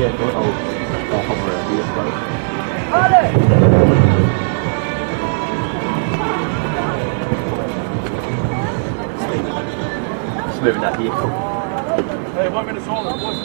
Yeah, I'll hop around here. Just moving that here. Hey, 1 minute silence, boys.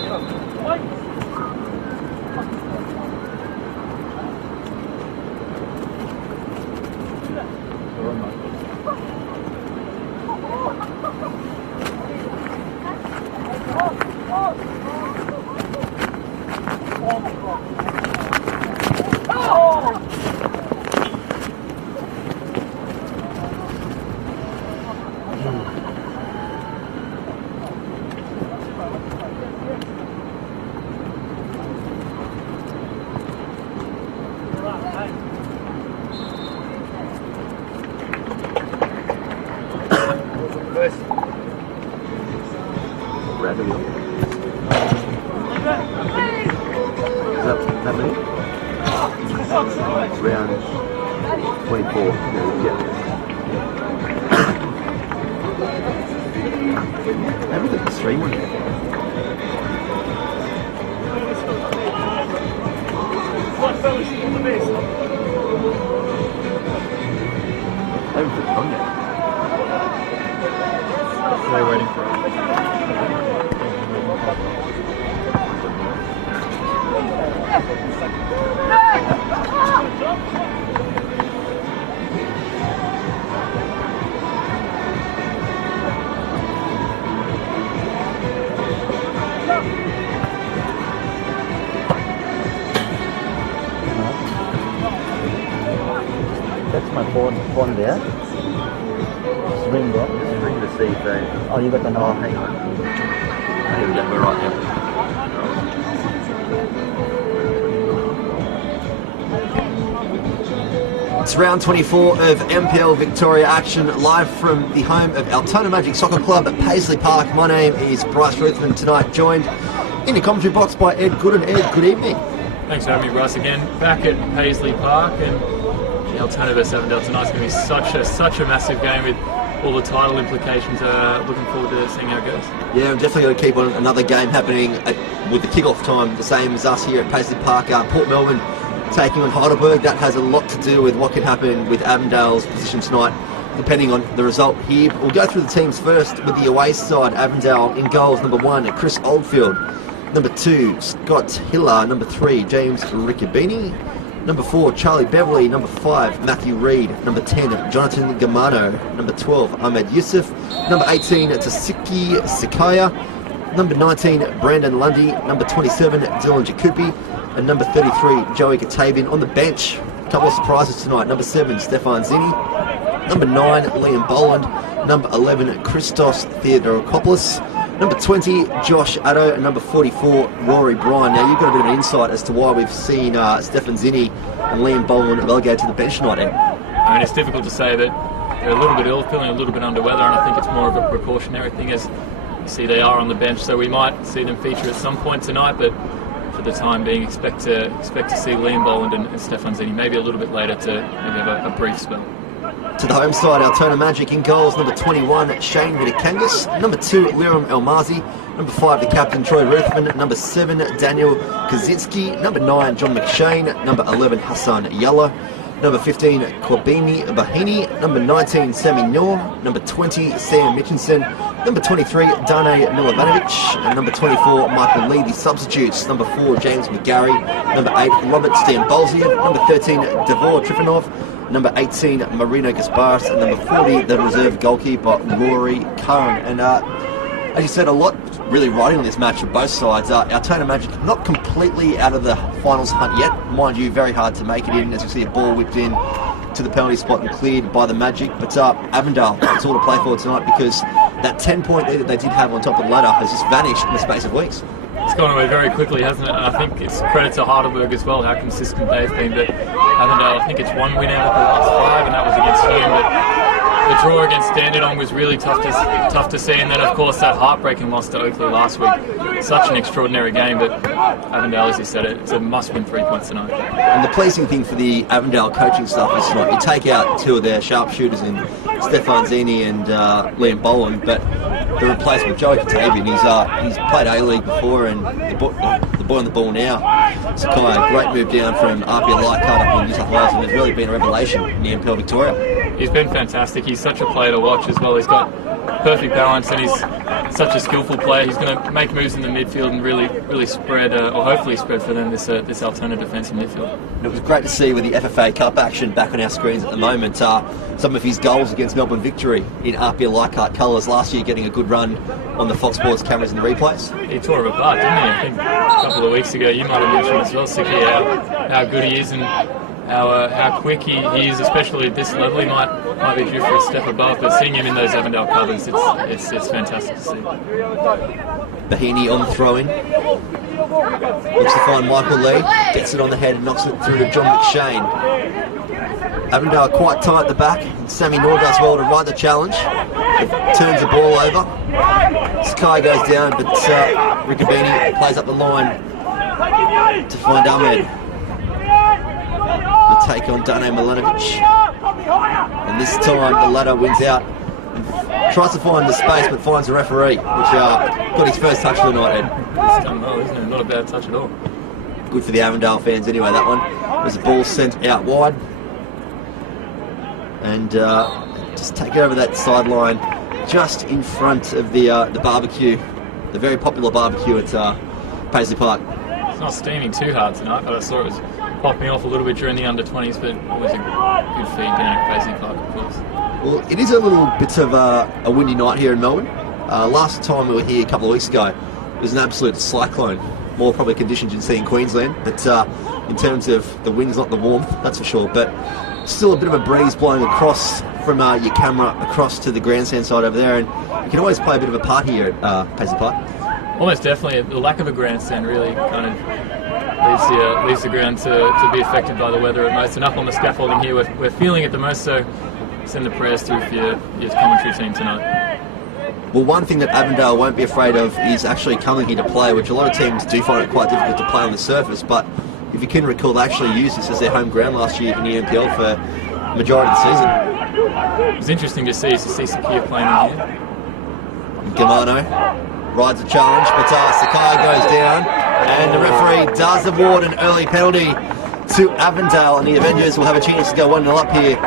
That me? Round 24. Yeah. Have a look at the stream one. They haven't put it on yet. They're waiting for it. That's my phone there. Just ring that. Just ring to see if they... Oh, you got the number. Oh, hang on. Here we go, we're right now. It's round 24 of NPL Victoria action, live from the home of Altona Magic Soccer Club at Paisley Park. My name is Bryce Ruthven, tonight joined in the commentary box by Ed Gooden. Ed, good evening. Thanks for having me, Bryce, again. Back at Paisley Park, and Altona vs Avondale tonight's going to be such a massive game with all the title implications. Looking forward to seeing how it goes. Yeah, I'm definitely going to keep on another game happening with the kickoff time, the same as us here at Paisley Park. Port Melbourne taking on Heidelberg. That has a lot to do with what can happen with Avondale's position tonight, depending on the result here. We'll go through the teams first with the away side. Avondale in goals, number 1, Chris Oldfield. Number 2, Scott Hiller. Number 3, James Riccobini. Number 4, Charlie Beverley. Number 5, Matthew Reid. Number 10, Jonathan Gamano. Number 12, Ahmed Youssef. Number 18, Tasiki Sikaya. Number 19, Brandon Lundy. Number 27, Dylan Jacobi. And number 33, Joey Katabian. On the bench, a couple of surprises tonight. Number 7, Stefan Zini. Number 9, Liam Boland. Number 11, Christos Theodorakopoulos. Number 20, Josh Addo. And number 44, Rory Bryan. Now, you've got a bit of an insight as to why we've seen Stefan Zini and Liam Boland relegated to the bench tonight, Ed. I mean, it's difficult to say that they're a little bit ill, feeling a little bit under weather, and I think it's more of a precautionary thing. As you see, they are on the bench, so we might see them feature at some point tonight, but for the time being, expect to see Liam Boland and Stefan Zini maybe a little bit later to maybe have a brief spell. To the home side, Altona Magic in goals, number 21, Shane Vidakangas. Number 2, Liram Elmazi. Number 5, the captain, Troy Ruthven. Number 7, Daniel Kaczynski. Number 9, John McShane. Number 11, Hassan Yalla. Number 15, Corbini Bahini. Number 19, Sammy Noor. Number 20, Sam Mitchinson. Number 23, Dane Milovanovic. And number 24, Michael Lee, the substitutes. Number 4, James McGarry. Number 8, Robert Stambolziev. Number 13, Davor Trifonov. Number 18, Marino Gasparis. And number 40, the reserve goalkeeper, Rory Curran. And as you said, a lot really riding on this match for both sides. Altona Magic not completely out of the finals hunt yet. Mind you, very hard to make it in. As you see, a ball whipped in to the penalty spot and cleared by the Magic. But Avondale, it's all to play for tonight, because that 10-point lead that they did have on top of the ladder has just vanished in the space of weeks. It's gone away very quickly, hasn't it? And I think it's credit to Heidelberg as well, how consistent they've been. But Avondale, I think it's 1 win out of the last 5, and that was against Hume. But the draw against Dandenong was really tough to see. And then, of course, that heartbreaking loss to Oakley last week. such an extraordinary game. But Avondale, as you said, it's a must-win 3 points tonight. And the pleasing thing for the Avondale coaching staff is tonight, you take out two of their sharpshooters in Stefan Zini and Liam Boland, but the replacement, Joey Katavian, he's played A-League before, and the boy on the ball now, Sakai, a great move down from RPL Leichhardt up in New South Wales, and has really been a revelation in the NPL Victoria. He's been fantastic. He's such a player to watch as well. He's got perfect balance, and he's such a skillful player. He's going to make moves in the midfield and really spread, or hopefully spread for them this Altona defensive midfield. And it was great to see with the FFA Cup action back on our screens at the moment, some of his goals against Melbourne Victory in RPL Leichhardt colours last year, getting a good run on the Fox Sports cameras and the replays. He tore it apart, didn't he? I think a couple of weeks ago you might have mentioned as well, Siki, how good he is and how quick he is, especially at this level. He might be due for a step above, but seeing him in those Avondale colours, it's fantastic to see. Bahini on the throw-in. Looks to find Michael Lee, gets it on the head and knocks it through to John McShane. Avondale quite tight at the back, and Sammy Nor does well to ride the challenge. It turns the ball over. Sky goes down, but Riccobini plays up the line to find Ahmed. The take on Dane Milanovic. And this time the latter wins out. Tries to find the space, but finds the referee, which got his first touch of the night, Ed. It's done well, isn't it? Not a bad touch at all. Good for the Avondale fans anyway, that one. There's a ball sent out wide. And just take over that sideline just in front of the barbecue, the very popular barbecue at Paisley Park. It's not steaming too hard tonight, but I saw it was popping off a little bit during the under-20s, but always a good feed down at Paisley Park, of course. Well, it is a little bit of a windy night here in Melbourne. Last time we were here a couple of weeks ago, it was an absolute cyclone. More probably conditions you'd see in Queensland, but in terms of the winds, not the warmth, that's for sure. But still a bit of a breeze blowing across from your camera across to the grandstand side over there, and you can always play a bit of a part here at Paisley Park. Almost definitely. The lack of a grandstand really kind of leaves the ground to be affected by the weather at most. And up on the scaffolding here, we're feeling it the most, so send the prayers through for your commentary team tonight. Well, one thing that Avondale won't be afraid of is actually coming here to play, which a lot of teams do find it quite difficult to play on the surface, but if you can recall, they actually used this as their home ground last year in the NPL for the majority of the season. It was interesting to see Sakia playing in here. Germano rides the challenge, but Sakai goes down, and the referee does award an early penalty to Avondale, and the Avengers will have a chance to go 1-0 up here.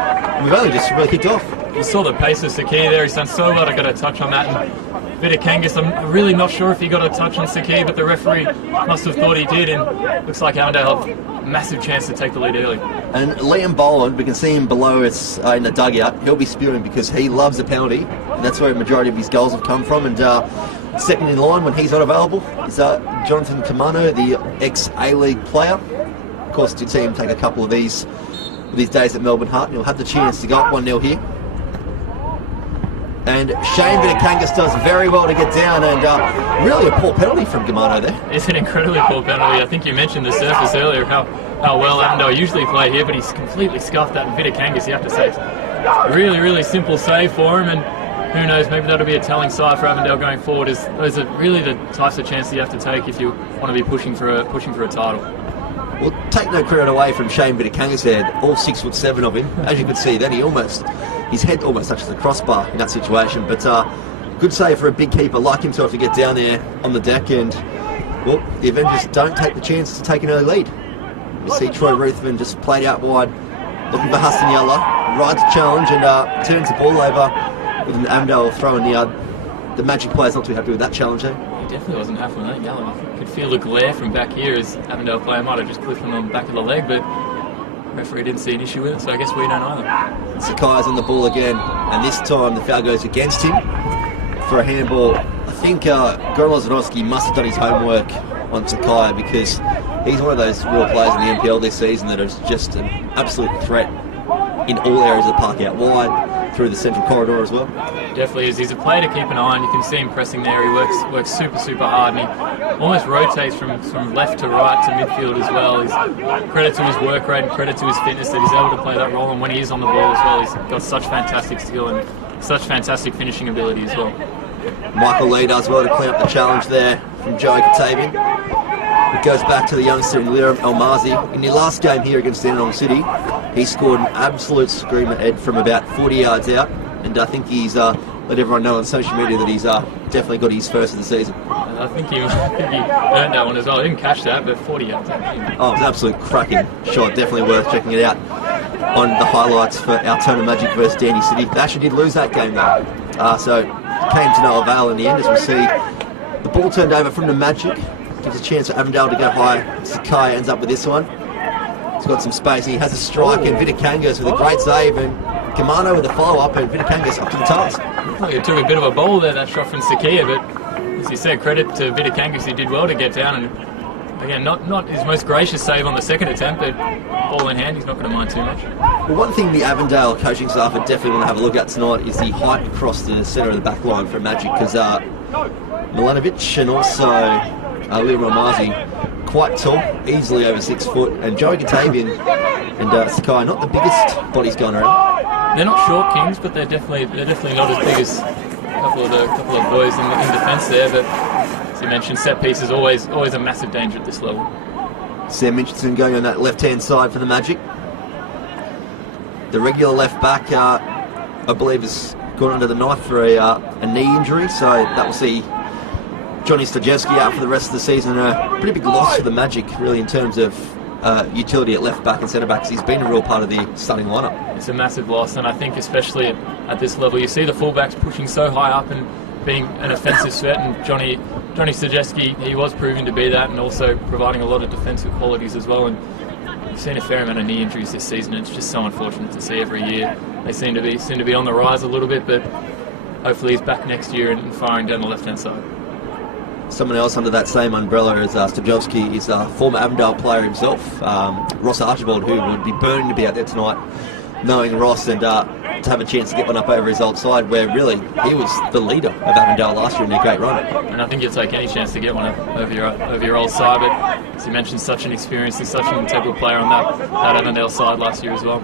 We've only just really kicked off. You saw the pace of Saki there. He's done so well to get a touch on that. And Vidakangas, I'm really not sure if he got a touch on Saki, but the referee must have thought he did, and looks like Avondale have a massive chance to take the lead early. And Liam Boland, we can see him below us in the dugout. He'll be spewing because he loves a penalty, and that's where the majority of his goals have come from. And second in line when he's not available is Jonathan Kamano, the ex-A-League player. Of course, to see him take a couple of these days at Melbourne Heart, and he'll have the chance to go up 1-0 here. And Shane Vidakangas does very well to get down, and really a poor penalty from Germano there. It's an incredibly poor penalty. I think you mentioned the surface earlier, how well Avondale usually play here, but he's completely scuffed that. And Vidakangas, you have to say, it's a really simple save for him, and who knows, maybe that'll be a telling side for Avondale going forward. Those are really the types of chances you have to take if you want to be pushing for a title. Well, take no credit away from Shane Vidakangas there, all 6'7" of him. As you could see, then his head almost touches the crossbar in that situation. But good save for a big keeper like himself to get down there on the deck. And, well, the Avengers don't take the chance to take an early lead. You see Troy Ruthven just played out wide, looking for Huston Yalla, rides the challenge and turns the ball over with an Avondale throw in the Magic player's not too happy with that challenge there. He definitely wasn't happy with that Yalla. You could feel the glare from back here as Avondale player might have just clipped him on the back of the leg, but referee didn't see an issue with it, so I guess we don't either. Sakai's on the ball again, and this time the foul goes against him for a handball. I think Goran Lozanovsky must have done his homework on Sakai, because he's one of those real players in the NPL this season that is just an absolute threat in all areas of the park, out wide, through the central corridor as well. Definitely is. He's a player to keep an eye on. You can see him pressing there. He works super hard, and he almost rotates from left to right to midfield as well. He's credit to his work rate and credit to his fitness that he's able to play that role, and when he is on the ball as well, he's got such fantastic skill and such fantastic finishing ability as well. Michael Lee does well to clean up the challenge there from Joey Katavian. It goes back to the youngster Liam Elmazi. In the last game here against Dandenong City, he scored an absolute screamer head from about 40 yards out, and I think he's let everyone know on social media that he's definitely got his first of the season. I think he earned that one as well. I didn't catch that, but 40 yards. Oh, it was an absolute cracking shot. Definitely worth checking it out on the highlights for Altona Magic versus Dandy City. They actually did lose that game though, so it came to no avail in the end, as we see the ball turned over from the Magic. Gives a chance for Avondale to go high. Sakai ends up with this one. He's got some space. He has a strike, and Vitakangos with a great save, and Kamano with a follow-up, and Vitakangos up to the task. Well, it took a bit of a bowl there, that shot from Sakia, but as you said, credit to Vitakangos, he did well to get down, and again, not his most gracious save on the second attempt, but ball in hand, he's not going to mind too much. Well, one thing the Avondale coaching staff would definitely want to have a look at tonight is the height across the centre of the back line for Magic, because Milanovic and also Liam Elmazi, quite tall, easily over 6 foot, and Joey Katavian and Sakai, not the biggest bodies going around. They're not short kings, but they're definitely not as big as a couple of boys in defence there. But as you mentioned, set piece is always a massive danger at this level. Sam Mitchelson going on that left-hand side for the Magic. The regular left back, I believe, has gone under the knife for a knee injury, so that will see Johnny Stajewski out for the rest of the season. A pretty big loss for the Magic, really, in terms of utility at left back and centre back, because he's been a real part of the starting lineup. It's a massive loss, and I think especially at this level, you see the fullbacks pushing so high up and being an offensive threat, and Johnny Stajewski, he was proving to be that, and also providing a lot of defensive qualities as well. And we've seen a fair amount of knee injuries this season. It's just so unfortunate to see every year. They seem to be on the rise a little bit, but hopefully he's back next year and firing down the left-hand side. Someone else under that same umbrella as Stajewski is a former Avondale player himself, Ross Archibald, who would be burning to be out there tonight, knowing Ross, and to have a chance to get one up over his old side, where really he was the leader of Avondale last year in their great run. And I think you'll take any chance to get one up over your old side, but as you mentioned, such an experienced and such an integral player on that Avondale side last year as well.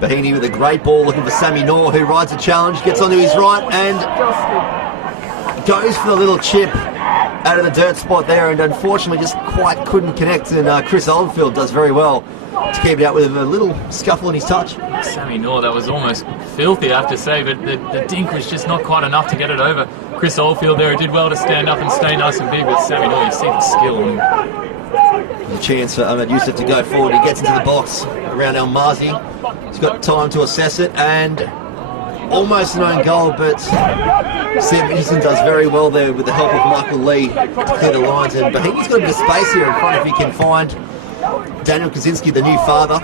Bahini with a great ball, looking for Sammy Noor, who rides a challenge, gets onto his right and goes for the little chip out of the dirt spot there, and unfortunately just quite couldn't connect, and Chris Oldfield does very well to keep it out with a little scuffle in his touch. Sammy Noor, that was almost filthy, I have to say, but the dink was just not quite enough to get it over. Chris Oldfield there, did well to stand up and stay nice and big, but Sammy Noor, you see the skill on him. A chance for Ahmed Youssef to go forward. He gets into the box around Elmazi. He's got time to assess it, and almost an own goal, but Sam Eason does very well there with the help of Michael Lee to clear the lines, and Bahini's got a bit of space here in front if he can find Daniel Kaczynski, the new father.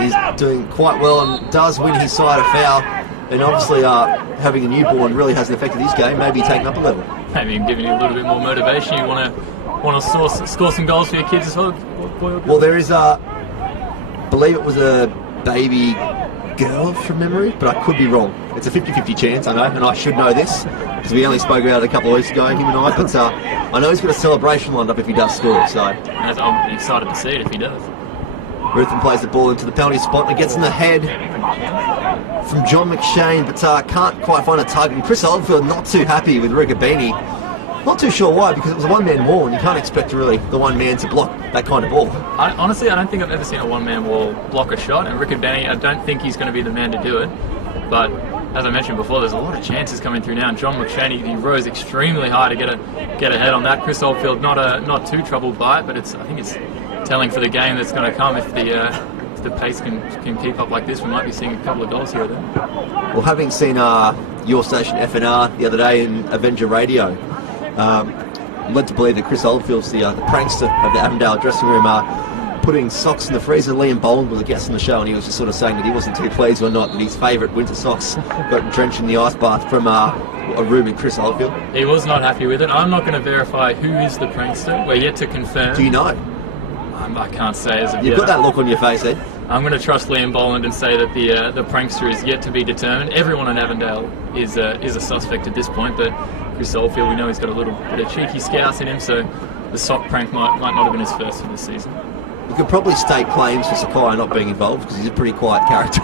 He's doing quite well and does win his side a foul, and obviously having a newborn really hasn't affected his game, maybe taking up a level. Maybe giving you a little bit more motivation. You want to score some goals for your kids as well? Well, there is I believe it was a baby girl from memory, but I could be wrong. It's a 50-50 chance, I know, and I should know this, because we only spoke about it a couple of weeks ago, him and I, but I know he's got a celebration lined up if he does score, so... I'm excited to see it if he does. Ruthven plays the ball into the penalty spot, and it gets in the head from John McShane, but can't quite find a target, and Chris Oldfield not too happy with Rugabini. Not too sure why, because it was a one-man wall, and you can't expect really the one man to block that kind of ball. Honestly, I don't think I've ever seen a one-man wall block a shot, and Rugabini, I don't think he's going to be the man to do it. But as I mentioned before, there's a lot of chances coming through now, and John McShane, he rose extremely high to get ahead on that. Chris Oldfield not too troubled by it, but I think it's telling for the game that's going to come. If the pace can keep up like this, we might be seeing a couple of goals here or there. Well, having seen your station FNR the other day in Avenger Radio, I'm led to believe that Chris Oldfield's the prankster of the Avondale dressing room, putting socks in the freezer. Liam Boland was a guest on the show, and he was just sort of saying that he wasn't too pleased or not that his favourite winter socks got drenched in the ice bath from a room in Chris Oldfield. He was not happy with it. I'm not going to verify who is the prankster. We're yet to confirm. Do you know? I can't say as of yet. You've got that look on your face, eh? I'm going to trust Liam Boland and say that the prankster is yet to be determined. Everyone in Avondale is a suspect at this point, but Chris Oldfield, we know he's got a little bit of cheeky scouts in him, so the sock prank might not have been his first for this season. We could probably stake claims for Sakai not being involved, because he's a pretty quiet character.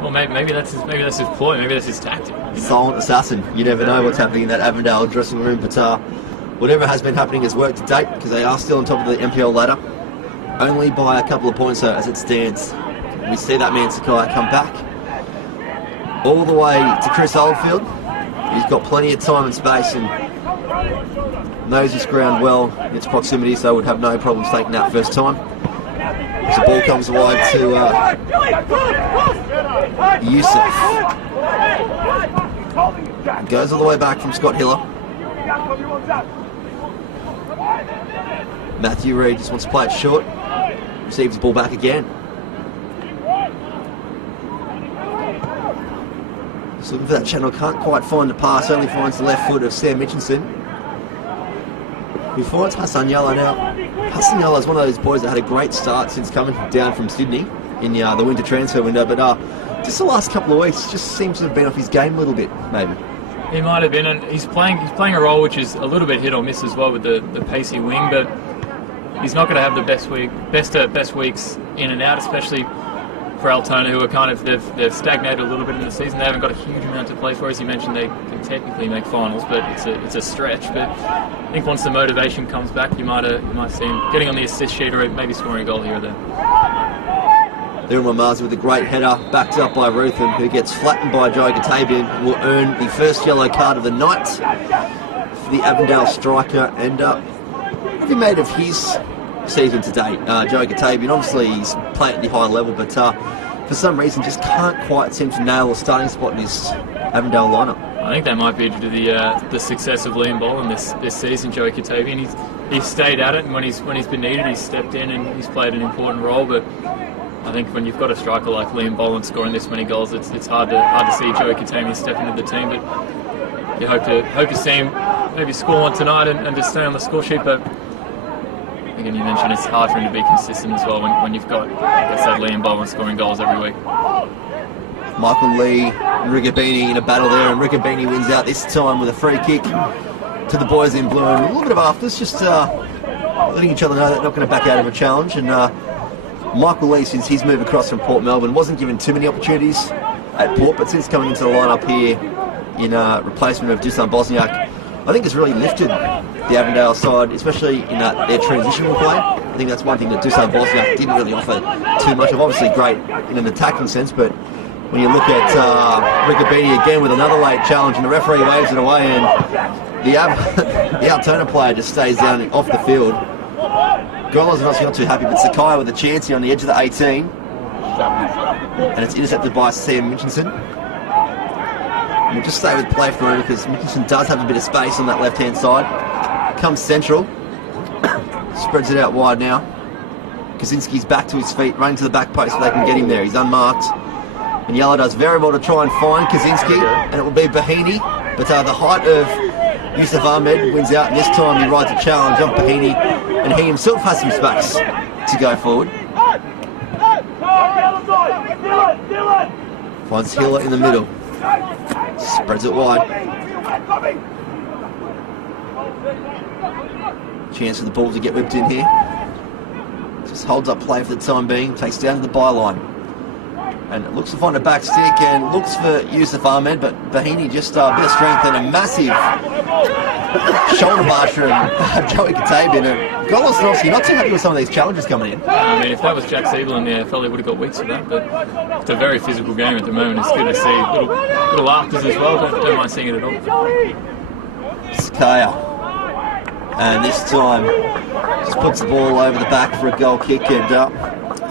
Well, maybe that's his ploy. Maybe that's his tactic. silent assassin. You never know what's happening in that Avondale dressing room, but whatever has been happening has worked to date because they are still on top of the NPL ladder, only by a couple of points though, as it stands. We see that man Sakai come back all the way to Chris Oldfield. He's got plenty of time and space and knows this ground well in its proximity, so would have no problems taking that first time. As the ball comes wide to Yusuf. Goes all the way back from Scott Hiller. Matthew Reid just wants to play it short. Receives the ball back again. Just looking for that channel, can't quite find the pass, only finds the left foot of Sam Mitchinson, who finds Hassan Yalla. Now, Hassan Yalla is one of those boys that had a great start since coming down from Sydney in the winter transfer window, but just the last couple of weeks just seems to have been off his game a little bit, maybe. He might have been, and he's playing a role which is a little bit hit or miss as well with the pacey wing, but he's not going to have the best weeks in and out, especially for Altona, who are kind of they've stagnated a little bit in the season. They haven't got a huge amount to play for. As you mentioned, they can technically make finals, but it's a stretch. But I think once the motivation comes back, you might see him getting on the assist sheet or maybe scoring a goal here or there. There Mamazi with a great header, backed up by Ruthen, who gets flattened by Joe Katabian, and will earn the first yellow card of the night for the Avondale striker. And what have you made of his season to date? Joe Katabian, obviously he's playing at the high level, but for some reason just can't quite seem to nail a starting spot in this Avondale lineup. I think that might be due to the success of Liam Boland this season. Joe Katabian, he's stayed at it, and when he's been needed, he's stepped in and he's played an important role. But I think when you've got a striker like Liam Boland scoring this many goals, it's hard to see Joe Katabian step into the team. But you hope to see him maybe score one tonight and just stay on the score sheet. But again, you mentioned it's hard for him to be consistent as well when you've got, like I said, Liam Boland scoring goals every week. Michael Lee and Rigabini in a battle there, and Rigabini wins out this time with a free kick to the boys in blue. And a little bit of afters, just letting each other know they're not going to back out of a challenge. And Michael Lee, since his move across from Port Melbourne, wasn't given too many opportunities at Port, but since coming into the lineup here in replacement of Dusan Bosniak, I think has really lifted the Avondale side, especially in their transitional play. I think that's one thing that Dusan Bosniak didn't really offer too much of. Obviously great in an attacking sense, but when you look at Rigabini again with another late challenge, and the referee waves it away, and the Altona player just stays down off the field. Golos are not too happy, but Sakai with a chance here on the edge of the 18, and it's intercepted by Sam Mitchinson. We'll just stay with play for him because Mitchinson does have a bit of space on that left-hand side. Comes central, spreads it out wide now. Kaczynski's back to his feet, running to the back post so they can get him there. He's unmarked. And Yellow does very well to try and find Kaczynski, and it will be Bahini. But the height of Yusuf Ahmed wins out, and this time he rides a challenge on Bahini, and he himself has some space to go forward. Finds Hiller in the middle. Spreads it wide. Chance for the ball to get whipped in here. Just holds up play for the time being. Takes down to the byline. And it looks to find a back stick and looks for Yusuf Ahmed, but Bahini just a bit of strength and a massive shoulder barge from Joey Katabian. And Golos obviously not too happy with some of these challenges coming in. I mean, if that was Jack Siebel in the AFL, he would have got weeks for that, but it's a very physical game at the moment. It's good to see little afters as well. Don't mind seeing it at all. Sakaya. And this time just puts the ball over the back for a goal kick, and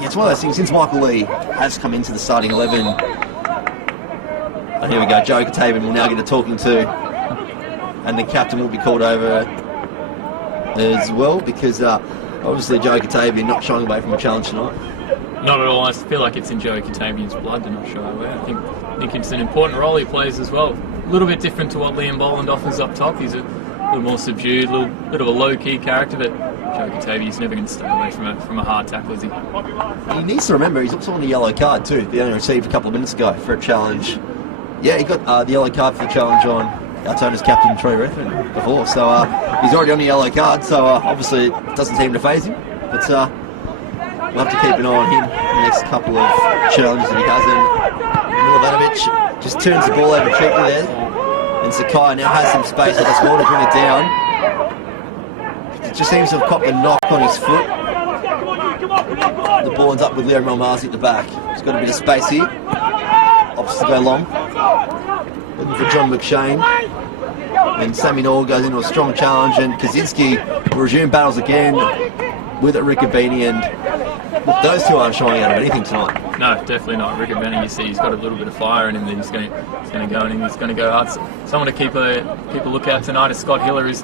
it's one of those things, since Michael Lee has come into the starting 11, and here we go, Joe Katabian will now get a talking to, and the captain will be called over as well, because obviously Joe Katabian not shying away from a challenge tonight. Not at all. I feel like it's in Joe Katabian's blood to not shy away. I think it's an important role he plays as well. A little bit different to what Liam Boland offers up top. He's a little more subdued, a little bit of a low-key character, but Joe Katabian's never going to stay away from a hard tackle, is he? He needs to remember he's also on the yellow card too. He only received a couple of minutes ago for a challenge. Yeah, he got the yellow card for the challenge on Altona's captain Troy Ruthven before, so he's already on the yellow card, so obviously it doesn't seem to faze him, but we'll have to keep an eye on him in the next couple of challenges that he has. And Milovanovic just turns the ball over cheaply there. And Sakai now has some space at the ball to bring it down. It just seems to have copped a knock on his foot. The ball ends up with Liam Malmazi at the back. He's got a bit of space here. Opts to go long. Looking for John McShane. And Sammy Nall goes into a strong challenge, and Kaczynski will resume battles again with Riccobeni, and look, those two aren't showing out of anything tonight. No, definitely not. Riccobeni, you see, he's got a little bit of fire in him that he's going to go, and he's going to go hard. Someone to keep a lookout tonight is Scott Hiller, who's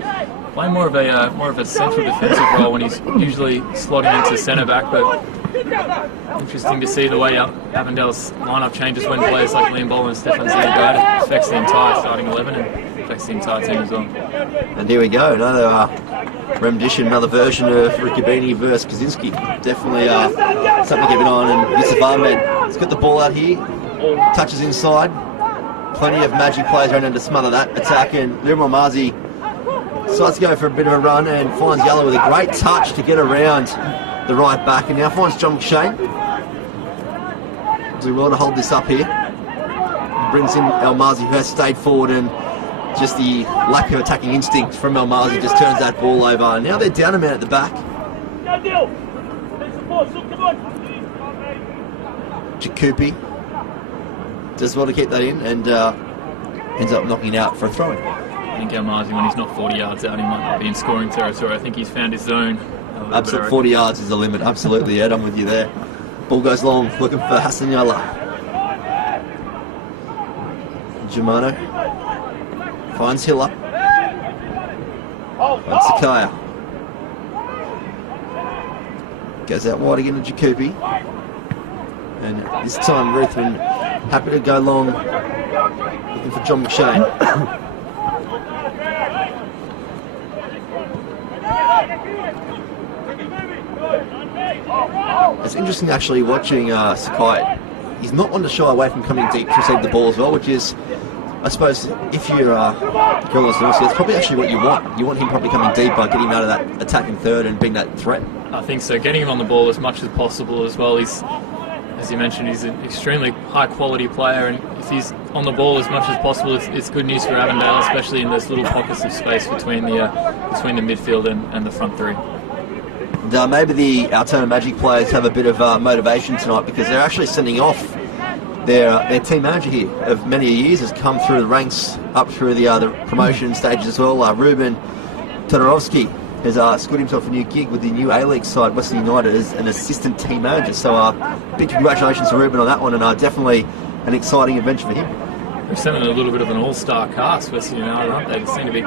playing more of a central defensive role when he's usually slotting into centre back. But interesting to see the way Avondale's lineup changes when players like Liam Boland and Stefan Zia it affects the entire starting 11 and affects the entire team as well. And here we go, another rendition, another version of Riccobeni versus Kaczynski. Definitely something to keep an eye on. And Yusuf Ahmed has got the ball out here, touches inside. Plenty of magic players around to smother that attack, and Liam Malmazi decides to go for a bit of a run and finds Yellow with a great touch to get around the right back, and now finds John McShane. Doing well to hold this up here. Brings in Malmazi, who has stayed forward, and just the lack of attacking instinct from Malmazi just turns that ball over. Now they're down a man at the back. Jakupi does well to keep that in, and ends up knocking out for a throw-in. I think Malmazi, when he's not 40 yards out, he might not be in scoring territory. I think he's found his zone. Absolutely, 40 yards is the limit. Absolutely, Ed, I'm with you there. Ball goes long, looking for Hassan Yalla. Germano finds Hiller. Finds Sakaya. Goes out wide again to Jakupi. And this time Ruthven happy to go long, looking for John McShane. It's interesting actually watching Sakai. He's not one to shy away from coming deep to receive the ball as well, which is, I suppose, if you're Carlos Norsi, that's probably actually what you want. You want him probably coming deep by getting him out of that attacking third and being that threat. I think so. Getting him on the ball as much as possible as well. He's, as you mentioned, he's an extremely high quality player, and if he's on the ball as much as possible, it's good news for Avondale, especially in those little pockets of space between the midfield and the front three. Maybe the Altona Magic players have a bit of motivation tonight, because they're actually sending off their team manager here of many years, has come through the ranks up through the promotion stages as well. Ruben Todorovsky has scored himself a new gig with the new A-League side, Western United, as an assistant team manager. So big congratulations to Ruben on that one, and definitely an exciting adventure for him. They're sending a little bit of an all-star cast, Western United, aren't they? They seem to be.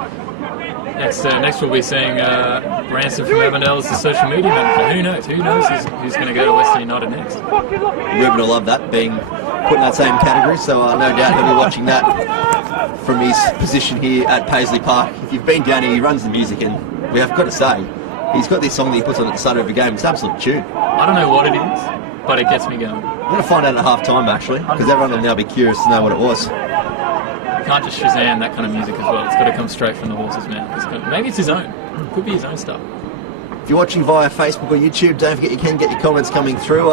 Next we'll be seeing Ransom from Avondale as the social media manager. Who knows who's going to go to Western United next? Ruben will love that, being put in that same category, so no doubt he'll be watching that from his position here at Paisley Park. If you've been down here, he runs the music, and we have got to say, he's got this song that he puts on at the start of every game. It's an absolute tune. I don't know what it is, but it gets me going. I'm going to find out at half-time, actually, because everyone will now be curious to know what it was. You can't just Shazam that kind of music as well. It's got to come straight from the horse's mouth. Maybe it's his own. It could be his own stuff. If you're watching via Facebook or YouTube, don't forget you can get your comments coming through.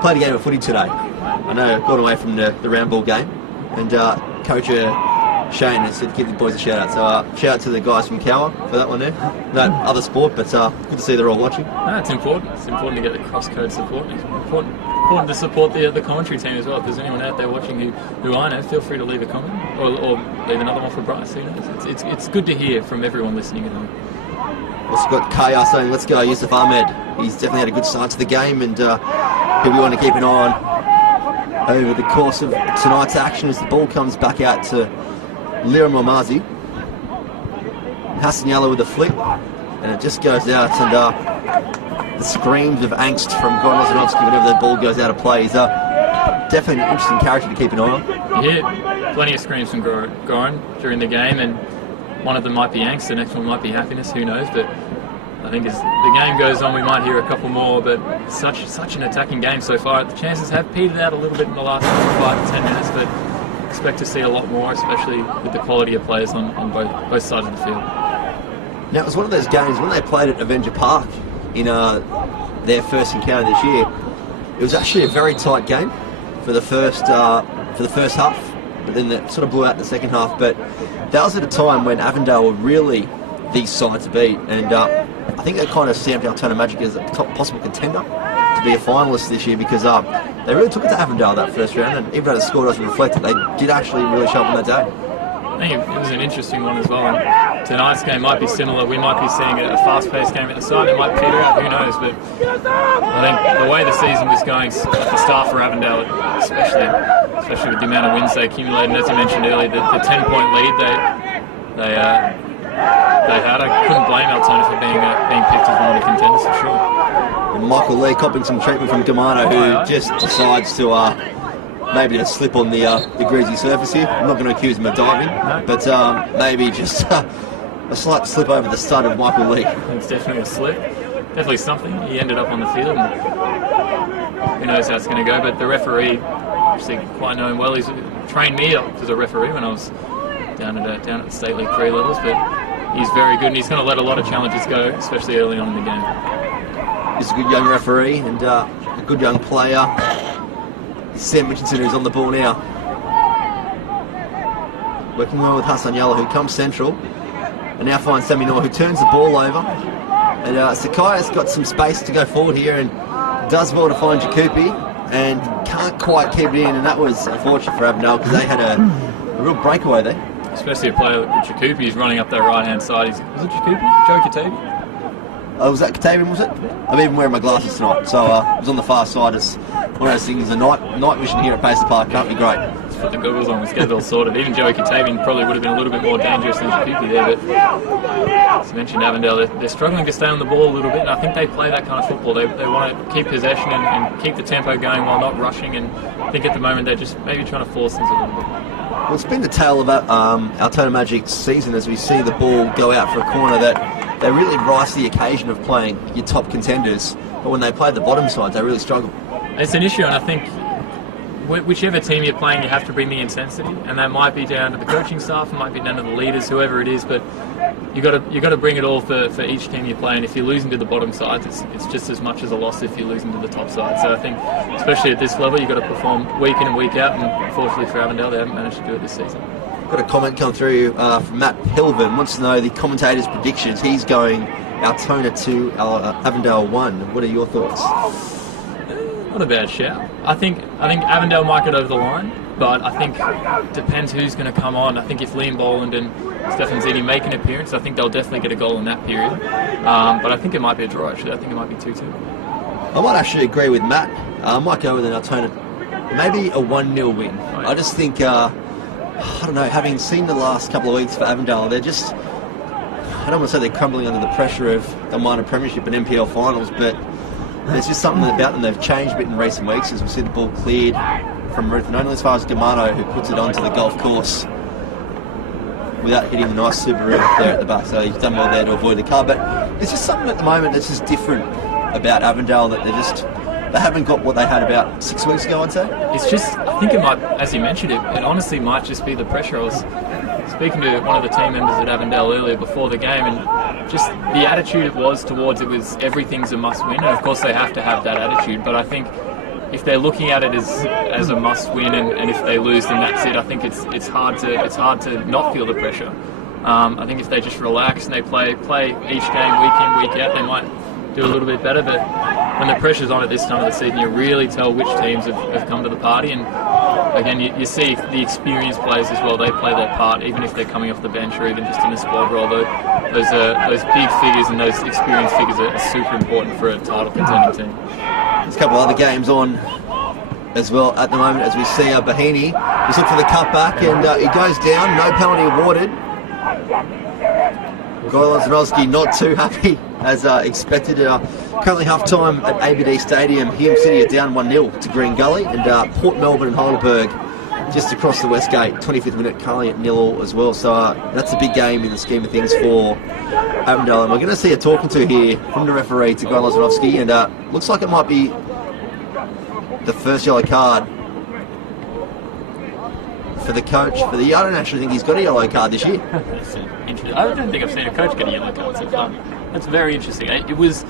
Played a game of footy today. I know I've gone away from the round ball game, and Coach Shane has said give the boys a shout out. So shout out to the guys from Cower for that one there. No other sport, but good to see they're all watching. No, it's important. It's important to get the cross-code support. It's important to support the commentary team as well. If there's anyone out there watching who I know, feel free to leave a comment or leave another one for Bryce. Who knows? It's good to hear from everyone listening at home. Also got Kaya saying, let's go, Yusuf Ahmed. He's definitely had a good start to the game, and who we want to keep an eye on over the course of tonight's action as the ball comes back out to Liam Malmazi. Hassan Yalla with a flick, and it just goes out, and the screams of angst from Goran Lazanovsky whenever the ball goes out of play is definitely an interesting character to keep an eye on. Yeah, plenty of screams from Goran during the game, and one of them might be angst, the next one might be happiness, who knows, but I think as the game goes on we might hear a couple more, but such an attacking game so far. The chances have petered out a little bit in the last 5 to 10 minutes, but expect to see a lot more, especially with the quality of players on both sides of the field. Now, it was one of those games when they played at Avenger Park in their first encounter this year. It was actually a very tight game for the first half. but then that sort of blew out in the second half. But that was at a time when Avondale were really the side to beat, and I think that kind of stamped Altona Magic as a top possible contender to be a finalist this year, because they really took it to Avondale that first round, and even though the score doesn't reflect it, they did actually really show up on that day. I think it was an interesting one as well, and tonight's game might be similar. We might be seeing a fast-paced game at the start. It might peter out, who knows, but I think the way the season was going at the start for Avondale, especially with the amount of wins they accumulated, and as you mentioned earlier, the 10-point lead they had, I couldn't blame Altona for being picked as one of the contenders for sure. And Michael Lee copping some treatment from Gamano, who just decides to maybe to slip on the greasy surface here. I'm not going to accuse him of diving, but maybe just a slight slip over the stud of Michael Lee. It's definitely a slip. Definitely something. He ended up on the field, and who knows how it's going to go. But the referee, obviously quite know him well. He's trained me up as a referee when I was down at the State League 3 levels, but he's very good, and he's going to let a lot of challenges go, especially early on in the game. He's a good young referee and a good young player. Sam Richardson, who's on the ball now, working well with Hassan Yalla, who comes central, and now finds Sammy Noor, who turns the ball over. And Sakai's got some space to go forward here and does well to find Jakupi, and can't quite keep it in, and that was unfortunate for Avondale because they had a real breakaway there. Especially a player like Jakupi, he's running up that right-hand side. Was it Jakupi? Joe Katavi? Was that Katavian, was it? I'm even wearing my glasses tonight, so it was on the far side. It's one of those things, the night vision here at Paisley Park can't be great. Let's put the goggles on, let's get it all sorted. Even Joey Katavian probably would have been a little bit more dangerous than Jakupi there, but as I mentioned, Avondale, they're struggling to stay on the ball a little bit, and I think they play that kind of football. They want to keep possession and keep the tempo going while not rushing, and I think at the moment they're just maybe trying to force things a little bit. Well, it's been the tale of Altona Magic's season as we see the ball go out for a corner that they really rise to the occasion of playing your top contenders, but when they play the bottom side, they really struggle. It's an issue, and I think whichever team you're playing, you have to bring the intensity, and that might be down to the coaching staff, it might be down to the leaders, whoever it is, but you got to bring it all for each team you play. And if you're losing to the bottom sides, it's just as much as a loss if you're losing to the top side. So I think, especially at this level, you've got to perform week in and week out, and unfortunately for Avondale, they haven't managed to do it this season. Got a comment come through from Matt Pilvin. Wants to know the commentator's predictions. He's going Altona 2, Avondale 1. What are your thoughts? Not a bad shout. I think Avondale might get over the line, but I think it depends who's going to come on. I think if Liam Boland and Stefan Zini make an appearance, I think they'll definitely get a goal in that period. But I think it might be a draw, actually. I think it might be 2-2. I might actually agree with Matt. I might go with an Altona, maybe a 1-0 win. Oh, yeah. I just think, I don't know, having seen the last couple of weeks for Avondale, they're just, I don't want to say they're crumbling under the pressure of the minor premiership and NPL finals, but there's just something about them. They've changed a bit in recent weeks as we see the ball cleared from Ruth, and only as far as Gamano, who puts it onto the golf course without hitting the nice Subaru there at the back. So he's done well there to avoid the car. But there's just something at the moment that's just different about Avondale, that they haven't got what they had about 6 weeks ago, I'd say. It's just, I think it might, as you mentioned, it honestly might just be the pressure. I was speaking to one of the team members at Avondale earlier before the game, and just the attitude it was everything's a must win, and of course they have to have that attitude, but I think if they're looking at it as a must win, and if they lose then that's it, I think it's hard to not feel the pressure. I think if they just relax and they play each game week in, week out, they might do a little bit better, but when the pressure's on at this time of the season, you really tell which teams have come to the party, and again, you see the experienced players as well. They play their part, even if they're coming off the bench or even just in a squad role. Those big figures and those experienced figures are super important for a title contending team. There's a couple of other games on as well at the moment as we see Bahini just look for the cutback, and he goes down. No penalty awarded. Guy Lazarowski not too happy as expected. Currently half-time at ABD Stadium. Hume City are down 1-0 to Green Gully, and Port Melbourne and Heidelberg just across the West Gate, 25th minute, currently at 0-0 as well. So that's a big game in the scheme of things for Avondale. And we're going to see a talking to here from the referee to Guy Lazarowski, and looks like it might be the first yellow card for the coach. I don't actually think he's got a yellow card this year. I don't think I've seen a coach get a yellow card so far. That's very interesting. It was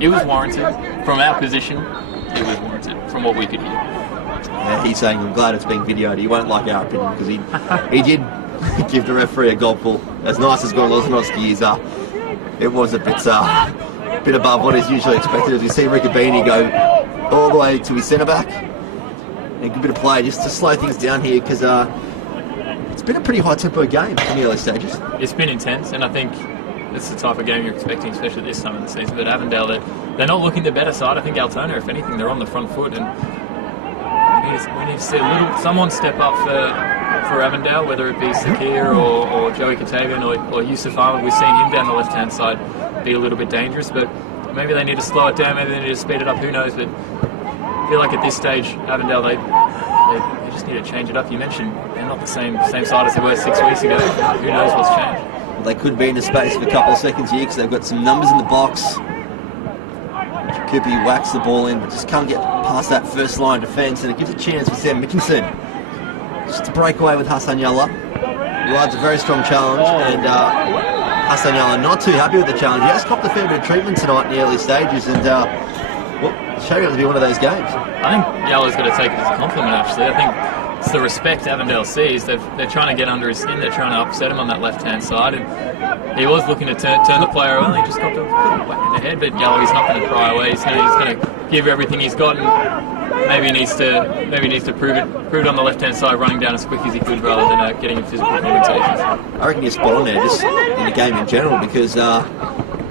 warranted from our position. It was warranted from what we could hear. He's saying, I'm glad it's being videoed. He won't like our opinion because he did give the referee a gobble. As nice as Gorloznovsky is, it was a bit above what is usually expected. As we see Riccobini go all the way to his centre-back. And a good bit of play just to slow things down here because it's been a pretty high-tempo game in the early stages. It's been intense, and I think it's the type of game you're expecting, especially this time of the season. But Avondale, they're not looking the better side. I think Altona, if anything, they're on the front foot, and we need to see someone step up for Avondale, whether it be Sakir or Joey Katagan or Yusuf Ahmed. We've seen him down the left-hand side be a little bit dangerous, but maybe they need to slow it down, maybe they need to speed it up, who knows. But I feel like at this stage, Avondale, they just need to change it up. You mentioned they're not the same side as they were 6 weeks ago. Who knows what's changed? They could be in the space for a couple of seconds here because they've got some numbers in the box. Jacoby whacks the ball in, but just can't get past that first line of defence, and it gives a chance for Sam Mickinson just to break away with Hassan Yalla. Rides a very strong challenge, and Hassan Yalla not too happy with the challenge. He has copped a fair bit of treatment tonight in the early stages, and it's showing up to be one of those games. I think Yalla's got to take it as a compliment, actually. I think it's the respect Avondale sees. They're trying to get under his skin. They're trying to upset him on that left-hand side, and he was looking to turn the player away. He just got a whack in the head, but Yalla, he's not going to cry away. He's going to give everything he's got, and maybe he needs to prove it on the left-hand side, running down as quick as he could rather than getting in physical confrontations. I reckon you're spot on there, just in the game in general, because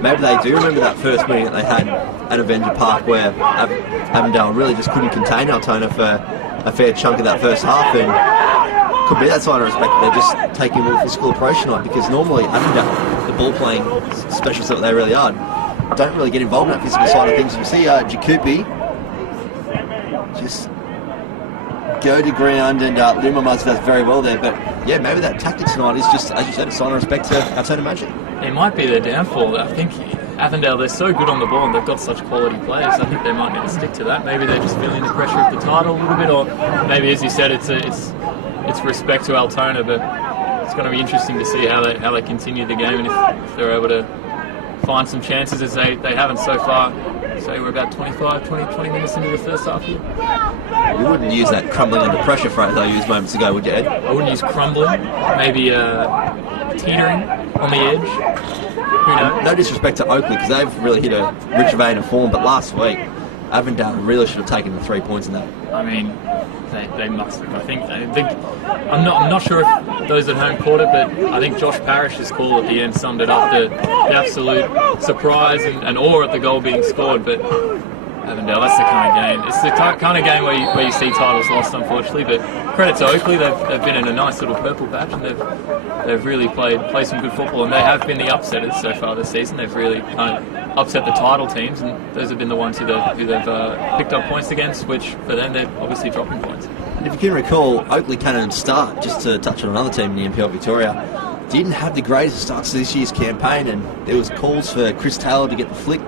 maybe they do remember that first meeting that they had at Avenger Park where Avondale really just couldn't contain Altona for a fair chunk of that first half, and could be that sign of respect. They're just taking a more physical approach tonight, because normally Avondale, the ball-playing specialists that they really are, don't really get involved in that physical side of things. You see Jacoby just go to ground, and Luma does very well there, but yeah, maybe that tactic tonight is just, as you said, a sign of respect to Altona Magic. It might be their downfall. I think Avondale, they're so good on the ball and they've got such quality players. I think they might need to stick to that. Maybe they're just feeling the pressure of the title a little bit, or maybe, as you said, it's respect to Altona. But it's going to be interesting to see how they continue the game, and if they're able to find some chances, as they haven't so far. So we're about 20 minutes into the first half here. You wouldn't use that crumbling under pressure phrase I used moments ago, would you, Ed? I wouldn't use crumbling. Maybe teetering on the edge. Who knows? No disrespect to Oakley, because they've really hit a rich vein of form, but last week Avondale really should have taken the 3 points in that. I mean, they must have. I think I'm not sure if those at home caught it, but I think Josh Parrish's call at the end summed it up, the absolute surprise and awe at the goal being scored. But Avondale, that's the kind of game. It's the kind of game where you see titles lost, unfortunately. But credit to Oakley, they've been in a nice little purple patch, and they've really played some good football, and they have been the upsetters so far this season. They've really kind of upset the title teams, and those have been the ones who they've picked up points against, which for them they're obviously dropping points. And if you can recall, Oakley Cannon start, just to touch on another team in the NPL Victoria, didn't have the greatest starts to this year's campaign, and there was calls for Chris Taylor to get the flick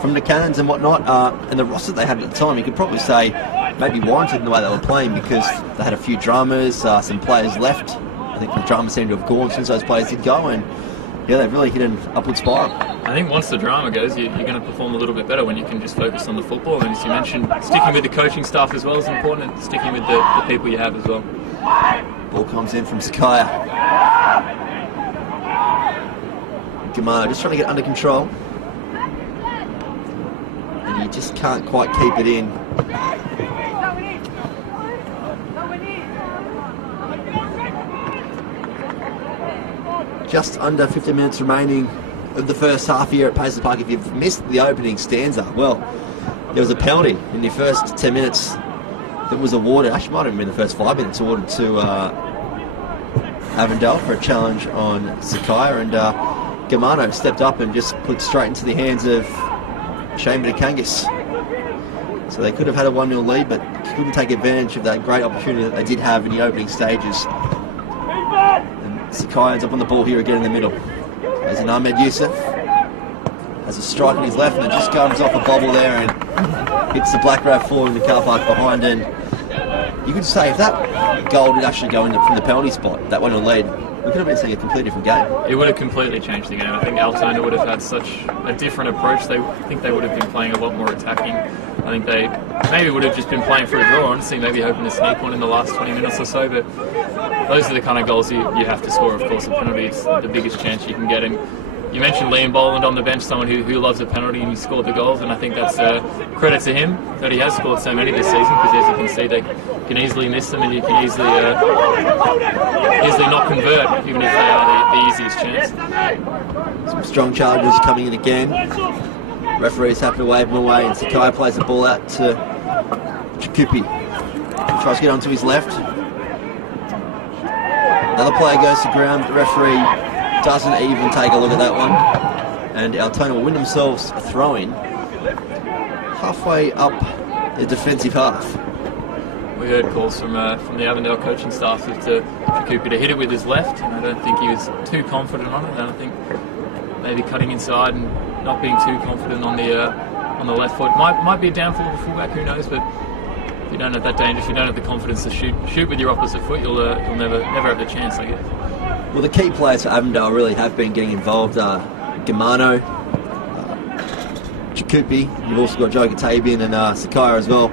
from the Cannons and whatnot, and the roster they had at the time, you could probably say maybe warranted in the way they were playing, because they had a few dramas, some players left. I think the drama seemed to have gone since those players did go, and yeah, they've really hit an upward spiral. I think once the drama goes, you're going to perform a little bit better when you can just focus on the football, and as you mentioned, sticking with the coaching staff as well is important, and sticking with the people you have as well. Ball comes in from Sakaya. Gamano just trying to get under control, and you just can't quite keep it in. Just under 15 minutes remaining of the first half here at Paisley Park. If you've missed the opening stanza, well, there was a penalty in the first 10 minutes that was awarded. Actually, might have been the first 5 minutes awarded to Avondale for a challenge on Sakaya, and Gamano stepped up and just put it straight into the hands of Shane Kangas. So they could have had a 1-0 lead, but couldn't take advantage of that great opportunity that they did have in the opening stages. Sakai ends up on the ball here again in the middle. There's an Ahmed Youssef. Has a strike on his left, and it just comes off a bobble there and hits the Black Rav 4 in the car park behind. And you could say if that goal did actually go in from the penalty spot, that 1-0 lead, we could have been seeing a completely different game. It would have completely changed the game. I think Altona would have had such a different approach. I think they would have been playing a lot more attacking. I think they maybe would have just been playing for a draw, honestly, maybe hoping to sneak one in the last 20 minutes or so, but those are the kind of goals you have to score, of course. A penalty is the biggest chance you can get. And you mentioned Liam Boland on the bench, someone who loves a penalty, and he scored the goals, and I think that's credit to him that he has scored so many this season, because as you can see, they can easily miss them, and you can easily not convert, even if they are the easiest chance. Some strong charges coming in again. Referees have to wave them away, and Sakai plays the ball out to Chikupi. Tries to get onto his left. Another player goes to ground. The referee doesn't even take a look at that one. And Altona will win themselves a throw-in halfway up the defensive half. We heard calls from the Avondale coaching staff to Chikupi to hit it with his left, and I don't think he was too confident on it. I think maybe cutting inside and not being too confident on the left foot might be a downfall of a fullback, who knows, but if you don't have that danger, if you don't have the confidence to shoot with your opposite foot, you'll never have the chance, I guess. Well, the key players for Avondale really have been getting involved. Germano, Chikupi, you've also got Joe Katabian and Sakai as well.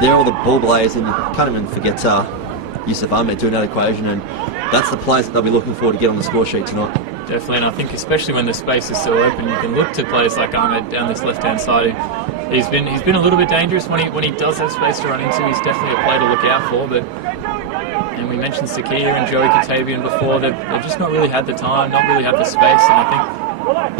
They're all the ball players, and you can't even forget Yusuf Ahmed doing that equation, and that's the players that they'll be looking for to get on the score sheet tonight. Definitely, and I think especially when the space is so open, you can look to players like Ahmed down this left-hand side. He's been a little bit dangerous when he does have space to run into. He's definitely a player to look out for. But and we mentioned Sakia and Joey Katabian before. They've just not really had the time, not really had the space, and I think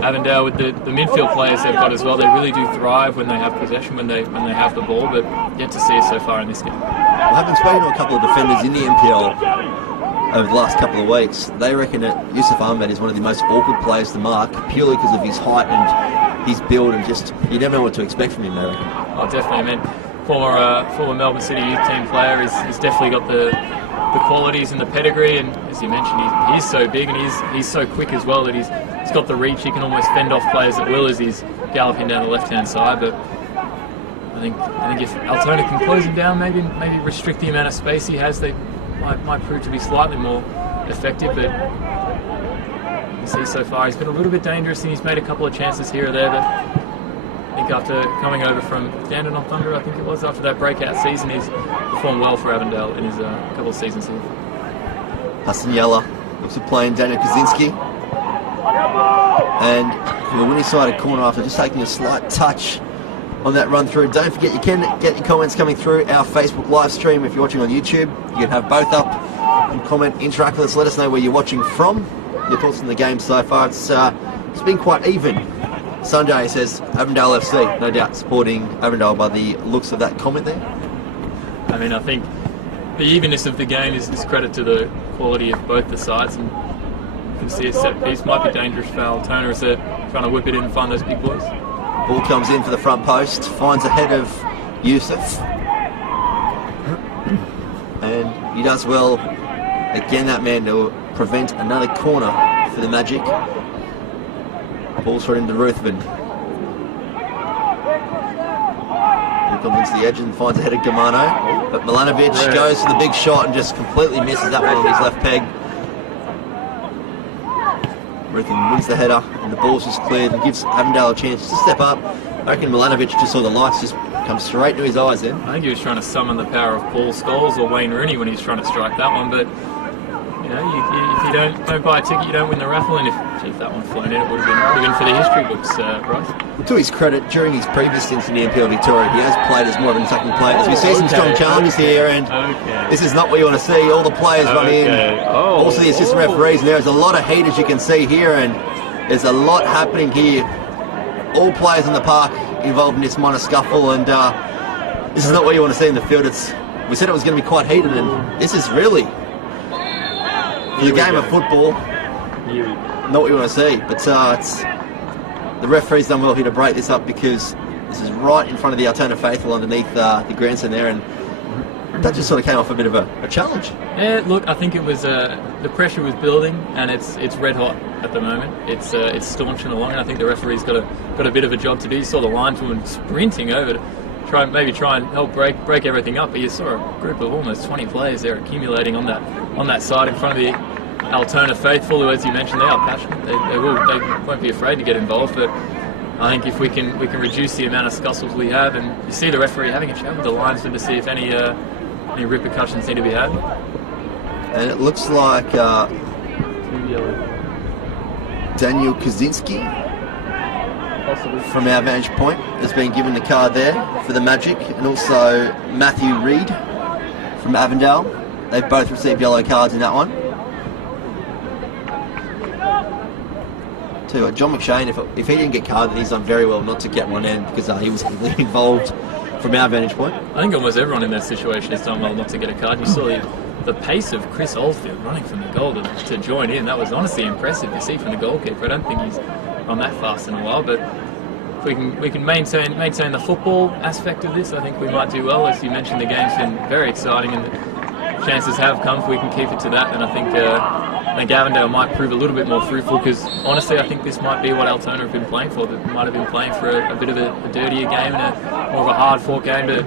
Avondale, with the midfield players they've got as well, they really do thrive when they have possession, when they have the ball. But yet to see it so far in this game. Well, having spoken to a couple of defenders in the NPL over the last couple of weeks, they reckon that Yusuf Ahmed is one of the most awkward players to mark, purely because of his height and his build, and just you never know what to expect from him, they reckon. Oh, definitely. I mean, former Melbourne City youth team player, he's definitely got the qualities and the pedigree, and as you mentioned, he's so big and he's so quick as well that he's got the reach. He can almost fend off players at will as he's galloping down the left-hand side. But I think if Altona can close him down, maybe restrict the amount of space he has, they might prove to be slightly more effective. But you see so far he's been a little bit dangerous, and he's made a couple of chances here or there. But I think after coming over from Dandenong Thunder, I think it was, after that breakout season, he's performed well for Avondale in his couple of seasons here. Hassan Yella looks at playing Daniel Kaczynski. And from the winning side of corner, after just taking a slight touch on that run through. Don't forget, you can get your comments coming through our Facebook live stream. If you're watching on YouTube, you can have both up and comment, interact with us, let us know where you're watching from, your thoughts on the game so far. It's been quite even. Sanjay says Avondale FC, no doubt supporting Avondale by the looks of that comment there. I mean, I think the evenness of the game is credit to the quality of both the sides, and you can see a set piece might be dangerous for Altona as they're trying to whip it in and find those big boys. Ball comes in for the front post, finds ahead of Yusuf, and he does well again, that man, to prevent another corner for the Magic. Ball straight into Ruthven. He comes into the edge and finds ahead of Germano, but Milanovic goes for the big shot and just completely misses that one on his left peg. Ruthven wins the header, and the ball's just cleared and gives Avondale a chance to step up. I reckon Milanovic just saw the lights just come straight to his eyes then. I think he was trying to summon the power of Paul Scholes or Wayne Rooney when he was trying to strike that one, but you know, if you don't buy a ticket, you don't win the raffle, and if that one flown in, it would have been for the history books, Bryce. Well, to his credit, during his previous stints in the NPL Victoria, he has played as more of an attacking player. As we see some strong challenges here, and this is not what you want to see. All the players run in, also the assistant referees, and there's a lot of heat, as you can see here, and there's a lot happening here. All players in the park involved in this minor scuffle, and this is not what you want to see in the field. We said it was going to be quite heated, and this is really, for the game of football, not what you want to see. But the referee's done well here to break this up, because this is right in front of the Altona faithful underneath the grandstand there, and that just sort of came off a bit of a challenge. Yeah, look, I think it was the pressure was building, and it's red hot at the moment. It's staunching along, and I think the referee's got a bit of a job to do. You saw the linesman sprinting over to try and help break everything up. But you saw a group of almost 20 players there accumulating on that side in front of Altona faithful, who, as you mentioned, they are passionate. They won't be afraid to get involved. But I think if we can reduce the amount of scuffles we have, and you see the referee having a chat with the linesman to see if any repercussions need to be had. And it looks like Daniel Kaczynski, Possibly. from our vantage point, has been given the card there for the Magic, and also Matthew Reid from Avondale. They've both received yellow cards in that one. Tell you what, John McShane, if he didn't get carded, he's done very well not to get one in, because he was heavily involved from our vantage point. I think almost everyone in that situation has done well not to get a card. You saw the pace of Chris Oldfield running from the goal to join in. That was honestly impressive to see from the goalkeeper. I don't think he's run that fast in a while, but if we can maintain the football aspect of this, I think we might do well. As you mentioned, the game's been very exciting and the chances have come. If we can keep it to that, then I think Avondale might prove a little bit more fruitful, because honestly I think this might be what Altona have been playing for. They might have been playing for a bit of a dirtier game and more of a hard-fought game to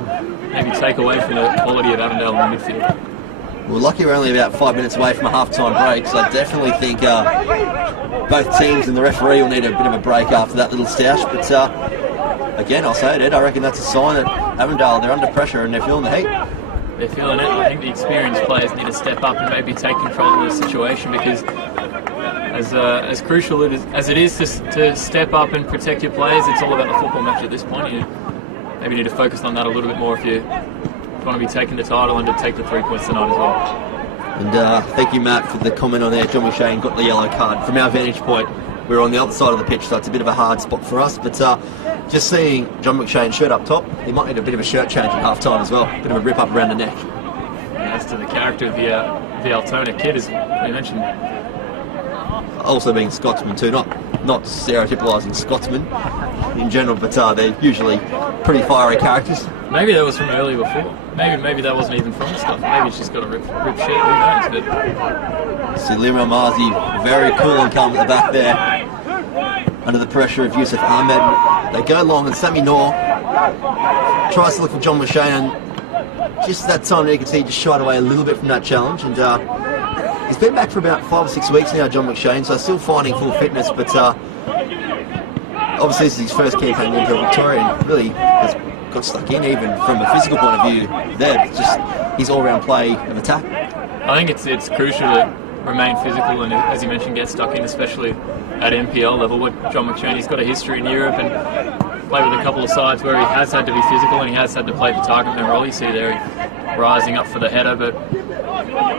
maybe take away from the quality of Avondale in the midfield. We're lucky we're only about 5 minutes away from a half-time break, so I definitely think both teams and the referee will need a bit of a break after that little stoush. But again, I'll say it, Ed, I reckon that's a sign that Avondale, they're under pressure and they're feeling the heat. They're feeling it. I think the experienced players need to step up and maybe take control of the situation, because as crucial as it is to step up and protect your players, it's all about the football match at this point. You maybe need to focus on that a little bit more if you want to be taking the title and to take the 3 points tonight as well. And thank you, Matt, for the comment on there. John McShane got the yellow card. From our vantage point, we're on the other side of the pitch, so it's a bit of a hard spot for us. But just seeing John McShane's shirt up top, he might need a bit of a shirt change at half-time as well. A bit of a rip up around the neck. As to the character of the Altona kid, as we mentioned, Also being Scotsman too, not stereotypalising Scotsmen in general, but they're usually pretty fiery characters. maybe that was from earlier before. Maybe that wasn't even from the stuff. Maybe it's just got a rip shirt. Who knows? But See Lima Marzi very cool and calm at the back there, under the pressure of Yusuf Ahmed. They go long, and Sammy Noor tries to look for John McShane, and just that time you can see he just shied away a little bit from that challenge. And he's been back for about 5 or 6 weeks now, John McShane, so still finding full fitness, but obviously this is his first campaign in Victoria, and really has got stuck in, even from a physical point of view there. It's just his all-round play of attack. I think it's crucial to remain physical and, as you mentioned, get stuck in, especially at NPL level. What John McShane, he's got a history in Europe and played with a couple of sides where he has had to be physical and he has had to play the target man role. You see there, rising up for the header, but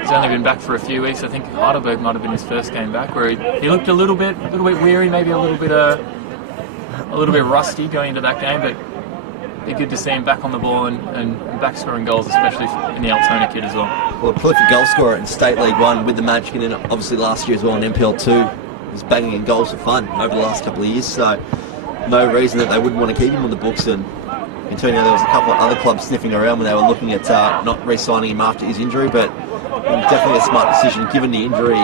he's only been back for a few weeks. I think Heidelberg might have been his first game back, where he looked a little bit weary, maybe a little bit rusty going into that game, but it'd be good to see him back on the ball and back scoring goals, especially in the Altona kid as well. Well, a prolific goal scorer in State League 1 with the Magic, and then obviously last year as well in NPL 2. He's banging in goals for fun over the last couple of years, so no reason that they wouldn't want to keep him on the books. And in turn, there was a couple of other clubs sniffing around when they were looking at not re-signing him after his injury, but definitely a smart decision given the injury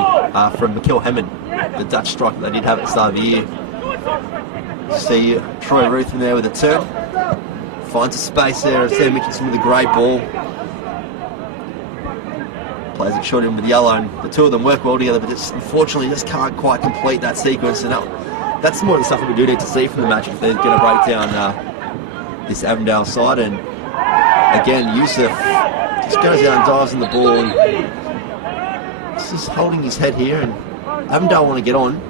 from Mikel Hemmen, the Dutch striker they did have at the start of the year. See Troy Ruth in there with a turn. Finds a space there, Sam Mitchinson with a great ball. Plays it short in with yellow, and the two of them work well together, but unfortunately just can't quite complete that sequence. And that's more of the stuff that we do need to see from the Magic if they're going to break down this Avondale side. And again, Yusuf just goes out and dives in the ball, and he's just holding his head here. And Avondale want to get on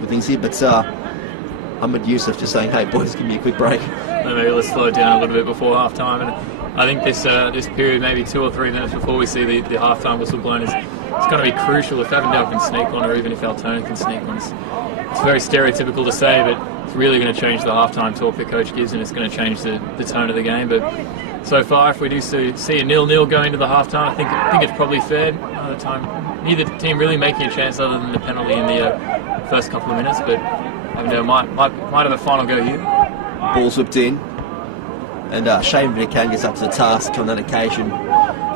with things here, but Ahmed Yusuf just saying, "Hey boys, give me a quick break." Maybe let's slow it down a little bit before half time. And I think this period, maybe 2 or 3 minutes before we see the half-time whistle blown, it's going to be crucial. If Avondale can sneak one, or even if Altona can sneak one. It's very stereotypical to say, but it's really going to change the half-time talk that coach gives, and it's going to change the tone of the game. But so far, if we do see a 0-0 going into the half-time, I think it's probably fair. Neither team really making a chance other than the penalty in the first couple of minutes, but Avondale might have a final go here. Ball's whipped in, and Shane Vinnican gets up to the task on that occasion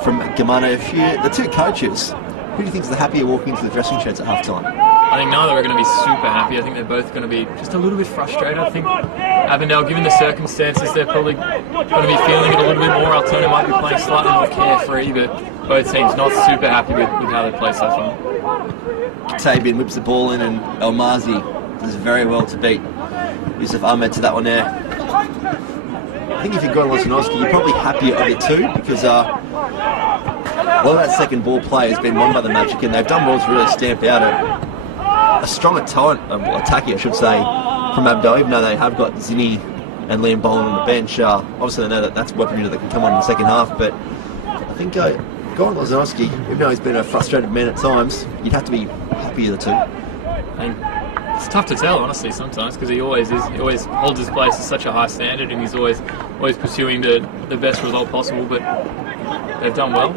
from Gamano. The two coaches, who do you think is the happier walking into the dressing sheds at half-time? I think neither are going to be super happy. I think they're both going to be just a little bit frustrated. I think Avondale, given the circumstances, they're probably going to be feeling it a little bit more. Altona might be playing slightly more carefree, but both teams not super happy with how they play so far. Katabian whips the ball in, and El Mazi does very well to beat Yusuf Ahmed to that one there. I think if you're Gordon Lozanowski, you're probably happier of it too, because a lot of that second ball play has been won by the Magic, and they've done well to really stamp out a strong attacking, I should say, from Abdo, even though they have got Zinni and Liam Boland on the bench. Obviously they know that that's weaponry that can come on in the second half, but I think Gordon Lozanowski, even though he's been a frustrated man at times, you'd have to be happy of the two. It's tough to tell, honestly, sometimes, because he always is. He always holds his place at such a high standard, and he's always pursuing the best result possible. But they've done well.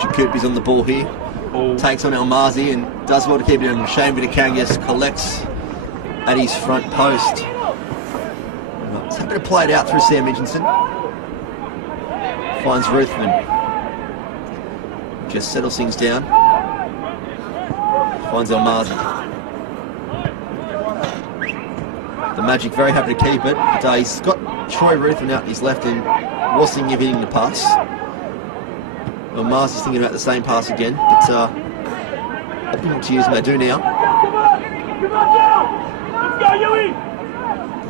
Jacoby's on the ball here. Takes on El Mazi and does well to keep it in. Shane Vitakangas collects at his front post. It's happy to play it out through Sam Mitchinson. Finds Ruthven. Just settles things down. Finds El Mazi. The Magic very happy to keep it, but he's got Troy Ruthven out in his left and was thinking of hitting the pass. Well, Mars is thinking about the same pass again, but opting not to use them, they do now.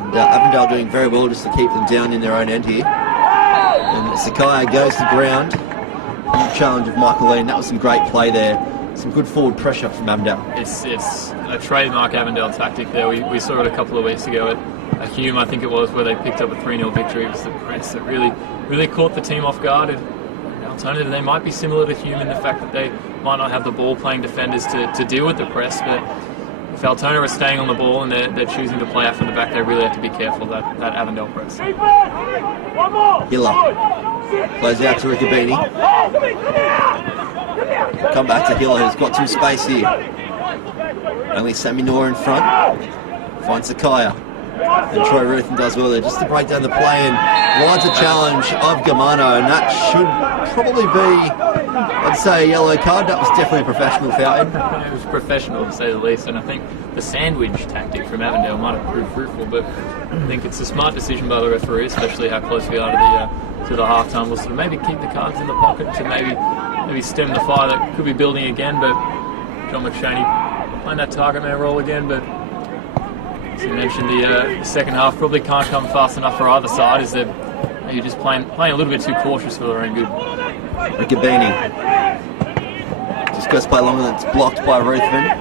And Avondale doing very well just to keep them down in their own end here. And Sakaya goes to ground. Huge challenge of Michael Lean. That was some great play there. Some good forward pressure from Avondale. It's a trademark Avondale tactic there. We saw it a couple of weeks ago at Hume, I think it was, where they picked up a 3-0 victory. It was the press that really caught the team off guard. And alternatively, they might be similar to Hume in the fact that they might not have the ball-playing defenders to deal with the press, but if Altona are staying on the ball and they're choosing to play out from the back, they really have to be careful that Avondale press. Hiller plays out to Riccobini. Come back to Hiller, who's got some space here. Only Sammy Noor in front. Finds Sakaya. And Troy Ruthven does well there just to break down the play and rides a challenge of Gamano, and that should probably be, I'd say, a yellow card. That was definitely a professional foul. It was professional, to say the least, and I think the sandwich tactic from Avondale might have proved fruitful, but I think it's a smart decision by the referee, especially how close we are to the half-time whistle, to maybe keep the cards in the pocket, to maybe stem the fire that could be building again. But John McShaney playing that target man role again, but as you mentioned, the second half probably can't come fast enough for either side, as they're maybe just playing a little bit too cautious for their own good. Riccobini just goes to play long, and it's blocked by Ruthven.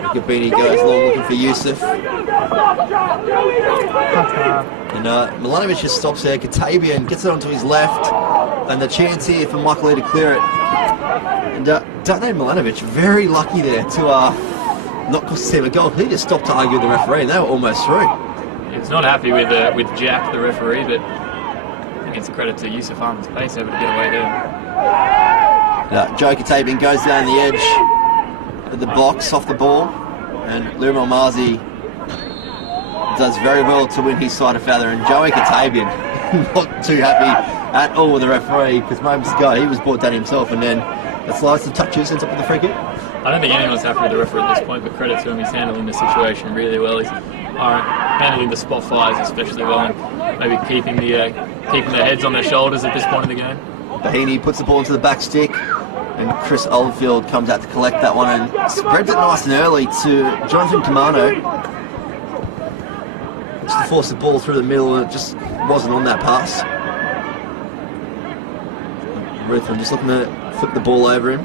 Riccobini goes long looking for Yusuf. And Milanovic just stops there. Katabian gets it onto his left, and the chance here for Michael Lee to clear it. And Darnay Milanovic, very lucky there to not cost the team a goal. He just stopped to argue with the referee, and they were almost through. He was not happy with Jack, the referee, but I think it's a credit to Yusuf Ahmed's pace over to get away there. Joe Katabian goes down the edge of the box off the ball, and Liam Almazi does very well to win his side of feather, and Joey Katabian not too happy at all with the referee, because moments ago he was brought down himself, and then the slides and touches ends up with the free kick. I don't think anyone's happy with the referee at this point, but credit to him, he's handling the situation really well. He's handling the spot fires especially well, and maybe keeping their heads on their shoulders at this point in the game. Bahini puts the ball into the back stick, and Chris Oldfield comes out to collect that one and spreads it nice and early to Jonathan Kamano. Just to force the ball through the middle, and it just wasn't on that pass. Ruthven just looking to flip the ball over him.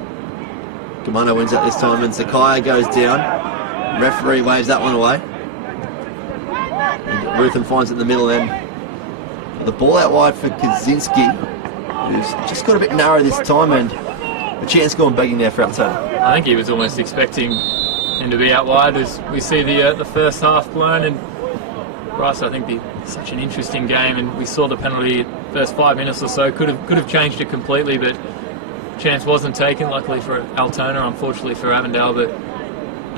Kamano wins out this time, and Sakaya goes down. Referee waves that one away. And Ruthven finds it in the middle, and the ball out wide for Kaczynski, who's just got a bit narrow this time, and a chance going begging there for Altona. I think he was almost expecting him to be out wide as we see the first half blown, and Bryce, I think such an interesting game, and we saw the penalty first 5 minutes or so, could have changed it completely, but chance wasn't taken, luckily for Altona, unfortunately for Avondale, but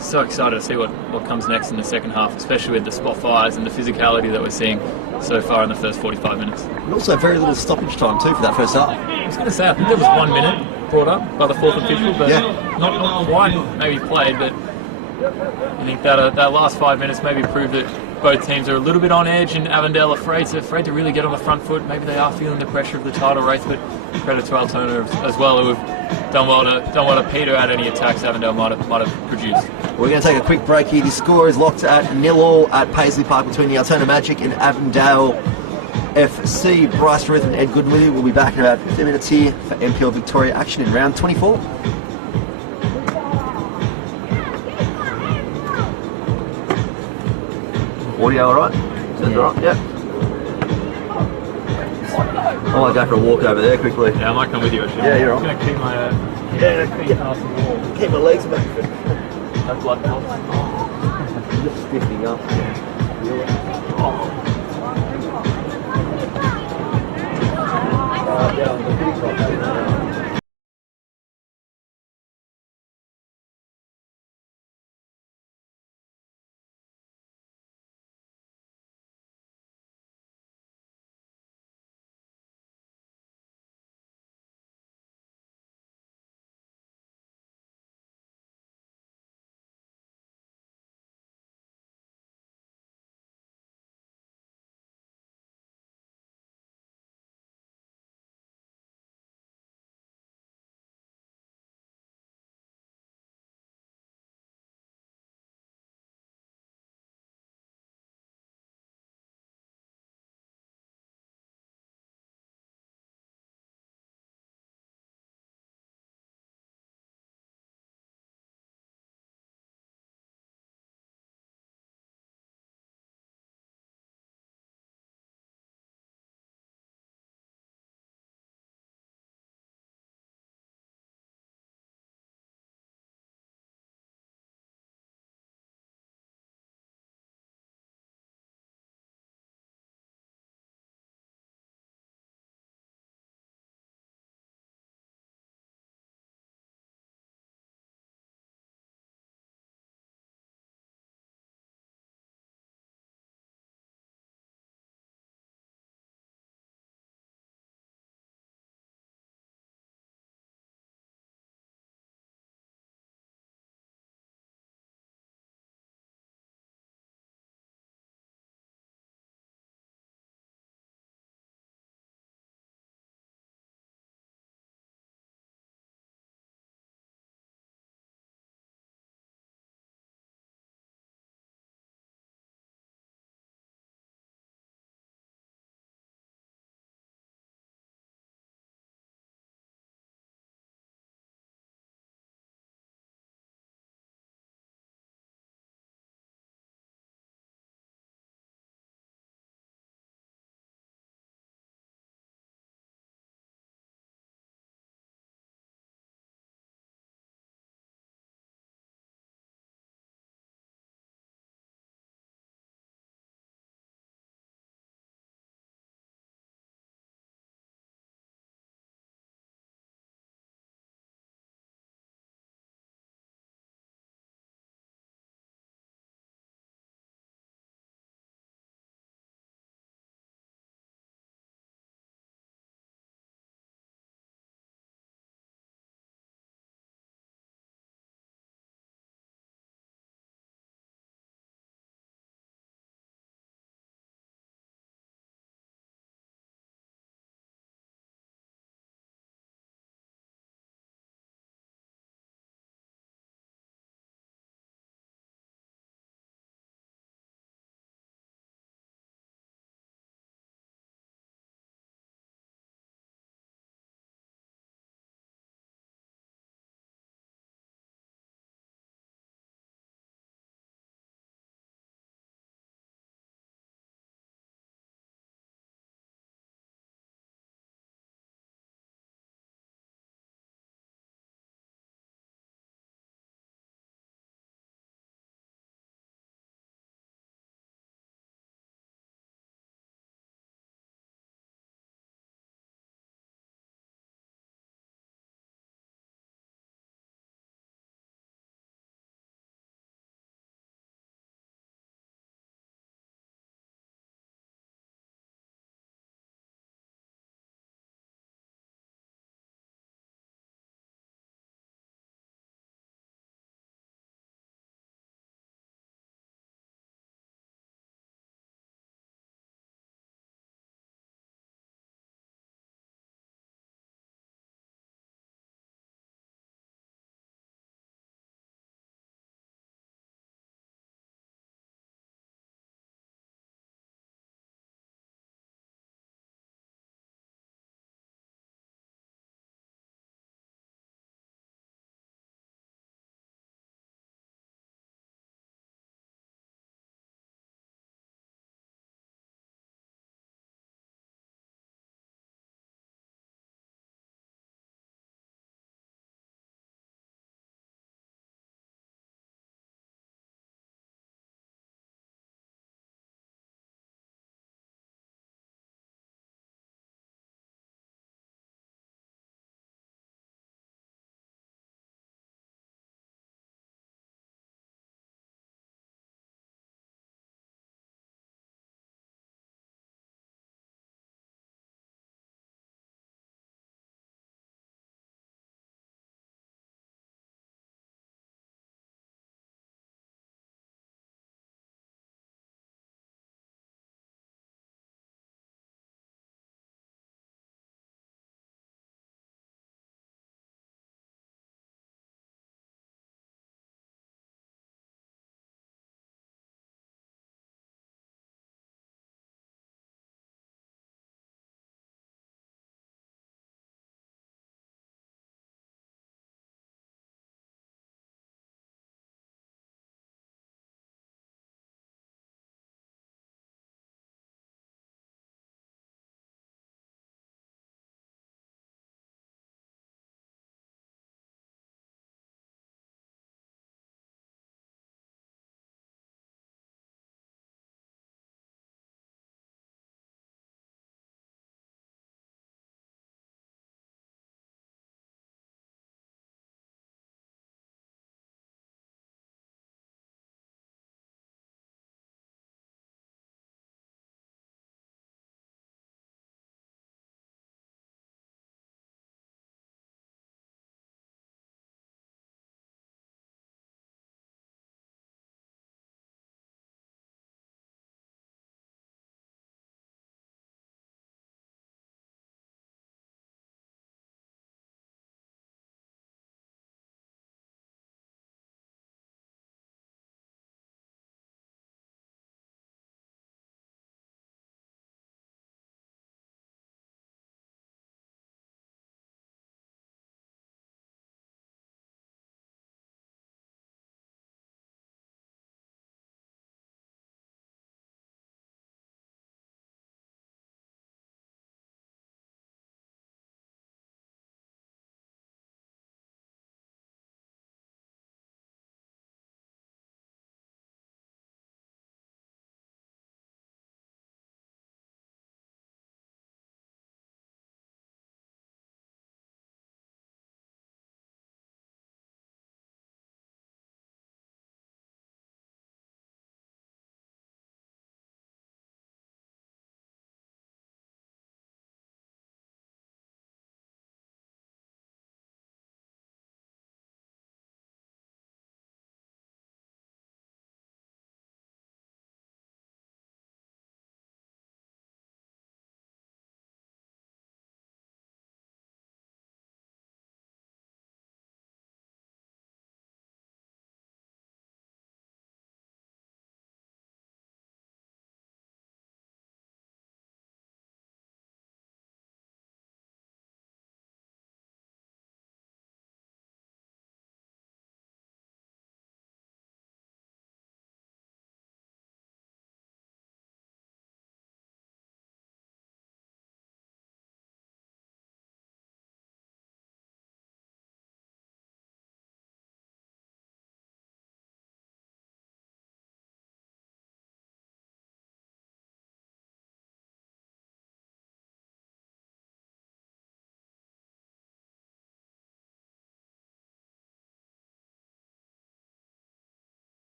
so excited to see what comes next in the second half, especially with the spot fires and the physicality that we're seeing so far in the first 45 minutes. And also very little stoppage time too for that first half. I was going to say, I think there was 1 minute brought up by the fourth official, but not quite maybe played, but I think that last 5 minutes maybe proved that both teams are a little bit on edge, and Avondale afraid to really get on the front foot. Maybe they are feeling the pressure of the title race, but credit to Altona as well, who have done well to peter out any attacks Avondale might have produced. We're going to take a quick break here. The score is locked at 0-0 at Paisley Park between the Altona Magic and Avondale FC. Bryce Ruth and Ed Gooden with you. We'll be back in about 15 minutes here for NPL Victoria action in round 24. Audio alright? Sounds alright? Yep. I might go for a walk over there quickly. Yeah, I might come with you actually. Yeah, you're I'm right. going to keep my feet past the wall. Keep my legs back. No blood clots. Just stiffening up. Yeah.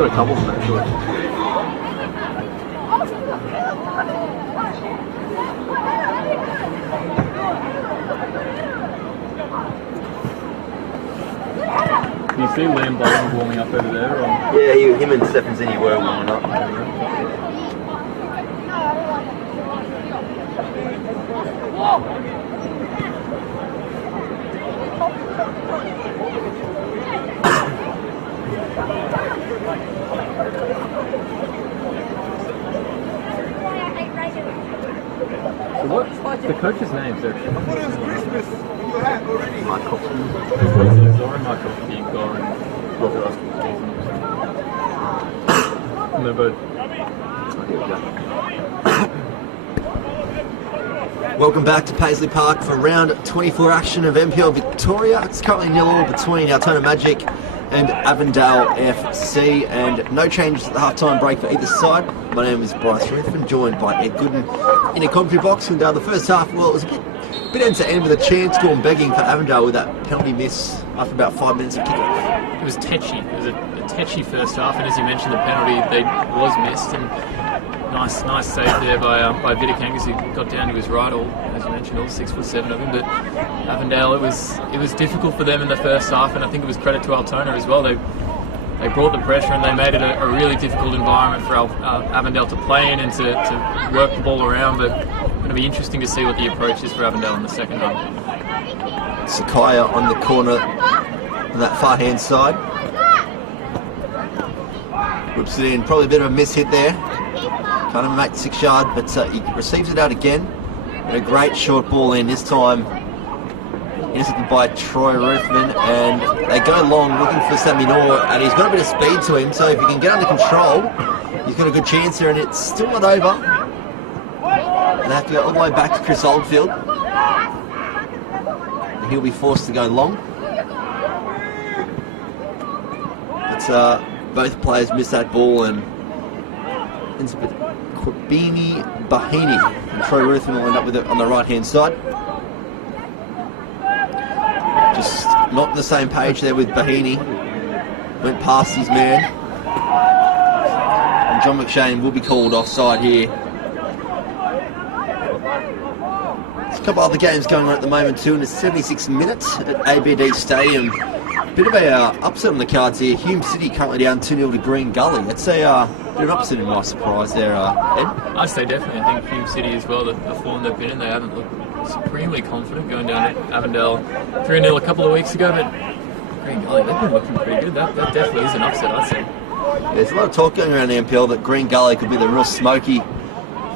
got a couple of them actually. Can you see Liam Bolton warming up over there? Or? Yeah, him and Stephen Zinni were warming up. So what's the coach's names there? Michael. Zoran, Michael, Igor, and Robert. And they're both. Here we go. Welcome back to Paisley Park for round 24 action of NPL Victoria. It's currently 0-0 between Altona Magic and Avondale FC, and no changes at the half-time break for either side. My name is Bryce Ruthven, joined by Ed Gooden in a commentary box. And the first half, well, it was a bit end-to-end with a chance gone begging for Avondale with that penalty miss after about 5 minutes of kickoff. It was tetchy. It was a tetchy first half, and as you mentioned, the penalty was missed. And nice save there by Vidakangas, who got down to his right, all as you mentioned, all 6'7" of him. But Avondale, it was difficult for them in the first half, and I think it was credit to Altona as well. They brought the pressure and they made it a really difficult environment for Avondale to play in and to work the ball around. But it's going to be interesting to see what the approach is for Avondale in the second half. Sakaya on the corner on that far hand side. Whips it in, probably a bit of a miss hit there. Kind of make 6 yard, but he receives it out again. And a great short ball in, this time intercepted by Troy Ruthven, and they go long looking for Sammy Noor, and he's got a bit of speed to him, so if he can get under control, he's got a good chance here, and it's still not over. And they have to go all the way back to Chris Oldfield. And he'll be forced to go long. But both players miss that ball, and ends up with Kwabini Bahini, and Troy Ruthven will end up with it on the right hand side. Just not on the same page there with Bahini. Went past his man. And John McShane will be called offside here. There's a couple other games going on at the moment too in the 76th minute at ABD Stadium. Bit of a upset on the cards here. Hume City currently down 2-0 to Green Gully. It's a bit of an upset in my surprise there, Ed. I'd say definitely. I think Hume City as well, the form they've been in, they haven't looked supremely confident going down to Avondale 3-0 a couple of weeks ago, but Green Gully, they've been looking pretty good. That definitely is an upset, I'd say. There's a lot of talk going around the NPL that Green Gully could be the real smoky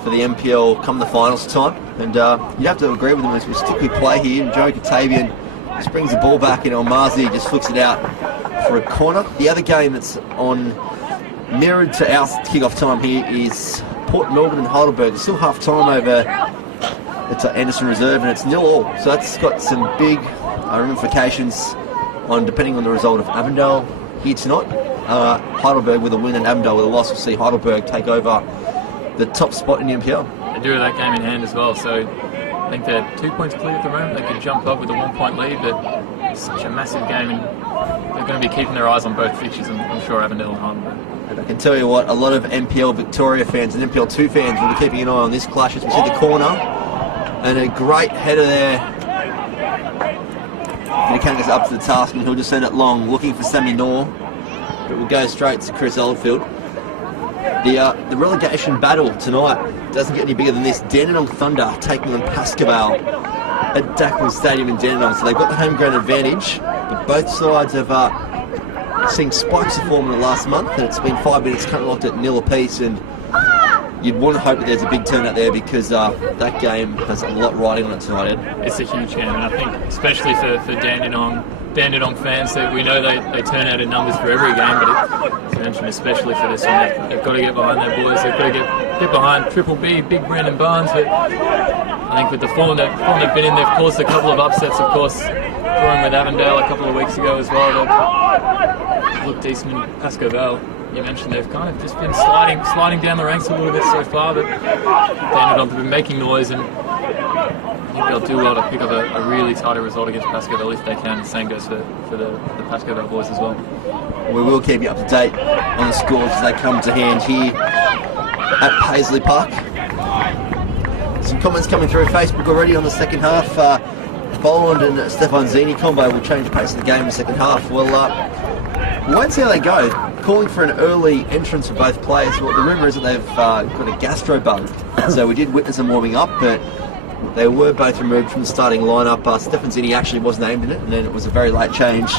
for the NPL come the finals time, and you'd have to agree with them as we stick with play here. And Joe Katavian just brings the ball back, and Almazi just flicks it out for a corner. The other game that's on mirrored to our kickoff time here is Port Melbourne and Heidelberg. It's still half time over at Anderson Reserve, and it's 0-0. So that's got some big ramifications on depending on the result of Avondale here tonight. Heidelberg with a win and Avondale with a loss will see Heidelberg take over the top spot in the NPL. They do have that game in hand as well, so I think they're 2 points clear at the moment. They could jump up with a 1 point lead, but it's such a massive game, and they're going to be keeping their eyes on both fixtures, I'm sure, Avondale and Heidelberg. And I can tell you what, a lot of NPL Victoria fans and NPL 2 fans will be keeping an eye on this clash as we see the corner. And a great header there. Vidakangas up to the task, and he'll just send it long, looking for Sammy Noor. But will go straight to Chris Oldfield. The relegation battle tonight doesn't get any bigger than this. Dandenong Thunder taking on Pascoe at Dackland Stadium in Dandenong. So they've got the home ground advantage, but both sides have seen spikes of form in the last month, and it's been 5 minutes currently locked at 0 apiece, and you'd want to hope that there's a big turnout there because that game has a lot riding on it tonight, Ed. It's a huge game, and I think especially for Dandenong fans, that we know they turn out in numbers for every game, but as you mentioned, especially for this one, they've got to get behind their boys. They've got to get behind Triple B, Big Brandon Barnes. But I think with the form they've been in, they've caused a couple of upsets, of course, drawing with Avondale a couple of weeks ago as well. They've looked decent in Pascoe. You mentioned they've kind of just been sliding down the ranks a little bit so far, but Dandenong have been making noise, and I think they'll do well to pick up a really tighter result against Pascoe if they can. The same goes for the Pascoe boys as well. We will keep you up to date on the scores as they come to hand here at Paisley Park. Some comments coming through Facebook already on the second half. Boland and Stefan Zini combo will change the pace of the game in the second half. Well, we won't see how they go. Calling for an early entrance for both players. Well, the rumour is that they've got a gastro bug. So we did witness them warming up, but they were both removed from the starting lineup. Stefan Zini actually was named in it, and then it was a very late change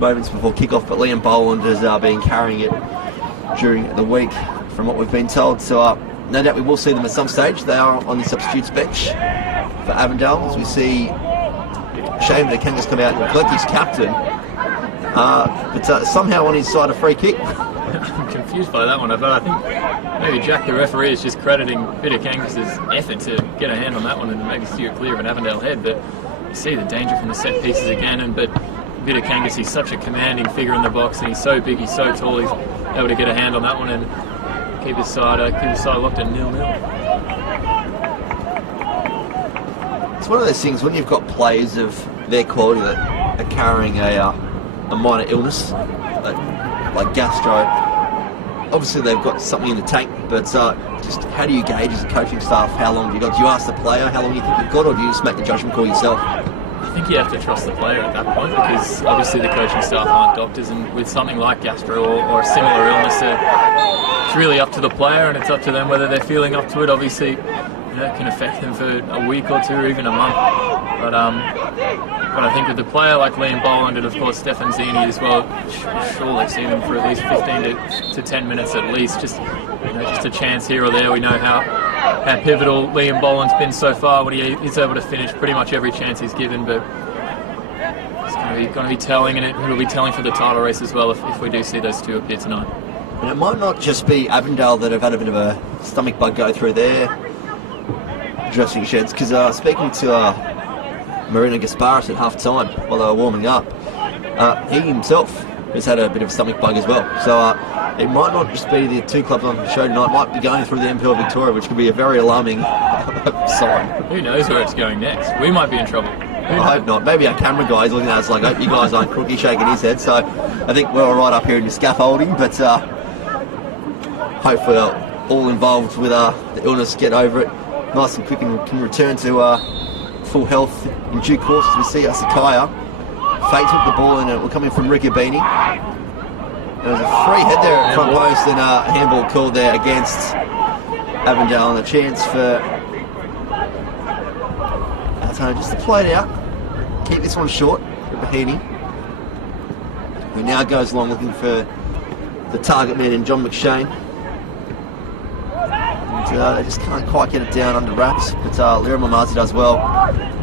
moments before kickoff. But Liam Boland has been carrying it during the week, from what we've been told. So no doubt we will see them at some stage. They are on the substitutes bench for Avondale, as we see Shane Kangas come out and collect his captain, but somehow on his side a free kick. I'm confused by that one, but I think maybe Jack, the referee, is just crediting Peter Kangas' effort to get a hand on that one and maybe steer it clear of an Avondale head. But you see the danger from the set pieces again, but Peter Kangas, he's such a commanding figure in the box, and he's so big, he's so tall, he's able to get a hand on that one and keep his side locked at 0-0. It's one of those things when you've got players of their quality that are carrying a minor illness, like gastro. Obviously they've got something in the tank, but just how do you gauge as a coaching staff how long have you got? Do you ask the player how long you think you've got, or do you just make the judgment call yourself? I think you have to trust the player at that point, because obviously the coaching staff aren't doctors, and with something like gastro or a similar illness, it's really up to the player, and it's up to them whether they're feeling up to it. Obviously, it can affect them for a week or two, or even a month. But I think with the player like Liam Boland and of course Stefan Zini as well, sure they've seen them for at least 15 to 10 minutes at least. Just a chance here or there. We know how pivotal Liam Boland's been so far when he's able to finish pretty much every chance he's given. But it's going to be telling, and it'll be telling for the title race as well if we do see those two appear tonight. And it might not just be Avondale that have had a bit of a stomach bug go through their dressing sheds, because speaking to Marina Gasparis at half time while they were warming up, he himself has had a bit of a stomach bug as well. So it might not just be the two clubs on the show tonight, it might be going through the NPL Victoria, which could be a very alarming sign. Who knows where it's going next? We might be in trouble. I hope not. Maybe our camera guy is looking at us like, I hope you guys aren't crooky, shaking his head. So I think we're all right up here in the scaffolding, but hopefully all involved with the illness get over it nice and quick and can return to full health in due course. As we see Sakaya fake took the ball and it will come in from Ricabini. There was a free head there at front post and a handball called there against Avondale, and a chance for Altona just to play it out, keep this one short for Bahini, who now goes along looking for the target man in John McShane. They just can't quite get it down under wraps, but Lira Mamazi does well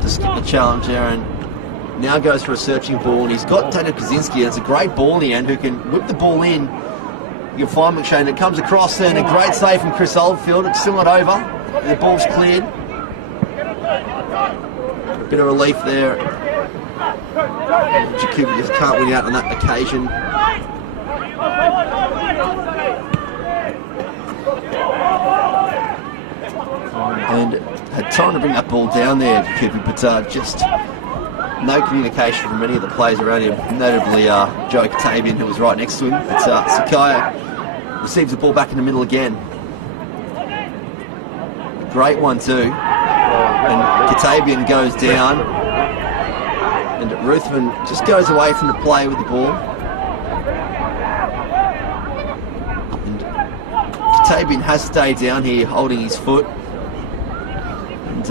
to skip the challenge there and now goes for a searching ball, and he's got Daniel Kaczynski, and it's a great ball in the end, who can whip the ball in. You can find McShane, it comes across and a great save from Chris Oldfield. It's still not over, the ball's cleared. A bit of relief there. Jacobi just can't win out on that occasion. And had time to bring that ball down there, Jacobi, but just no communication from many of the players around him, notably Joe Katabian, who was right next to him. But Sakaya receives the ball back in the middle again. Great one too. And Katabian goes down, and Ruthven just goes away from the play with the ball. And Katabian has stayed down here holding his foot. And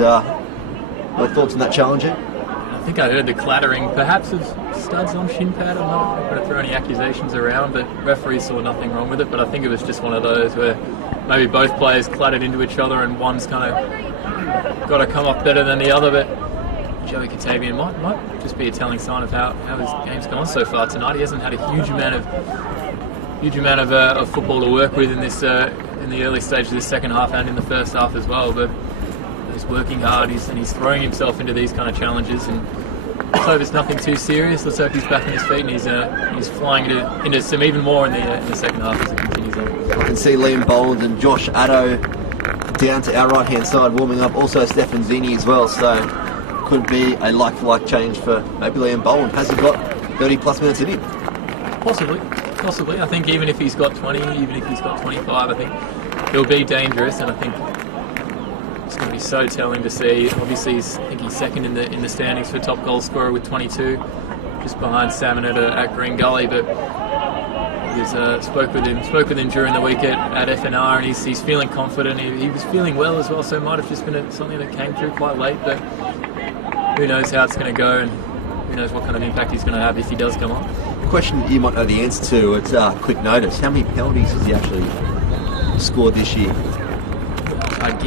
what thoughts on that challenger? I think I heard the clattering, perhaps of studs on shin pad. I'm not going to throw any accusations around, but referees saw nothing wrong with it. But I think it was just one of those where maybe both players clattered into each other and one's kind of got to come off better than the other. But Joey Katabian might just be a telling sign of how his game's gone so far tonight. He hasn't had a huge amount of football to work with in this in the early stage of the second half and in the first half as well. But he's working hard, and he's throwing himself into these kind of challenges, and let's hope it's nothing too serious. Let's hope he's back on his feet and he's flying into some even more in the second half as it continues on. I can see Liam Boland and Josh Addo down to our right hand side warming up, also Stefan Zini as well, so could be a like for like change for maybe Liam Boland. Has he got 30 plus minutes in him? Possibly. Possibly. I think even if he's got 20, even if he's got 25, I think he'll be dangerous, and I think it's going to be so telling to see. Obviously, I think he's second in the standings for top goal scorer with 22, just behind Salmon at Green Gully. But spoke with him during the week at FNR, and he's feeling confident. He was feeling well as well, so it might have just been something that came through quite late. But who knows how it's going to go, and who knows what kind of impact he's going to have if he does come on. Question you might know the answer to, it's quick notice. How many penalties has he actually scored this year? I'd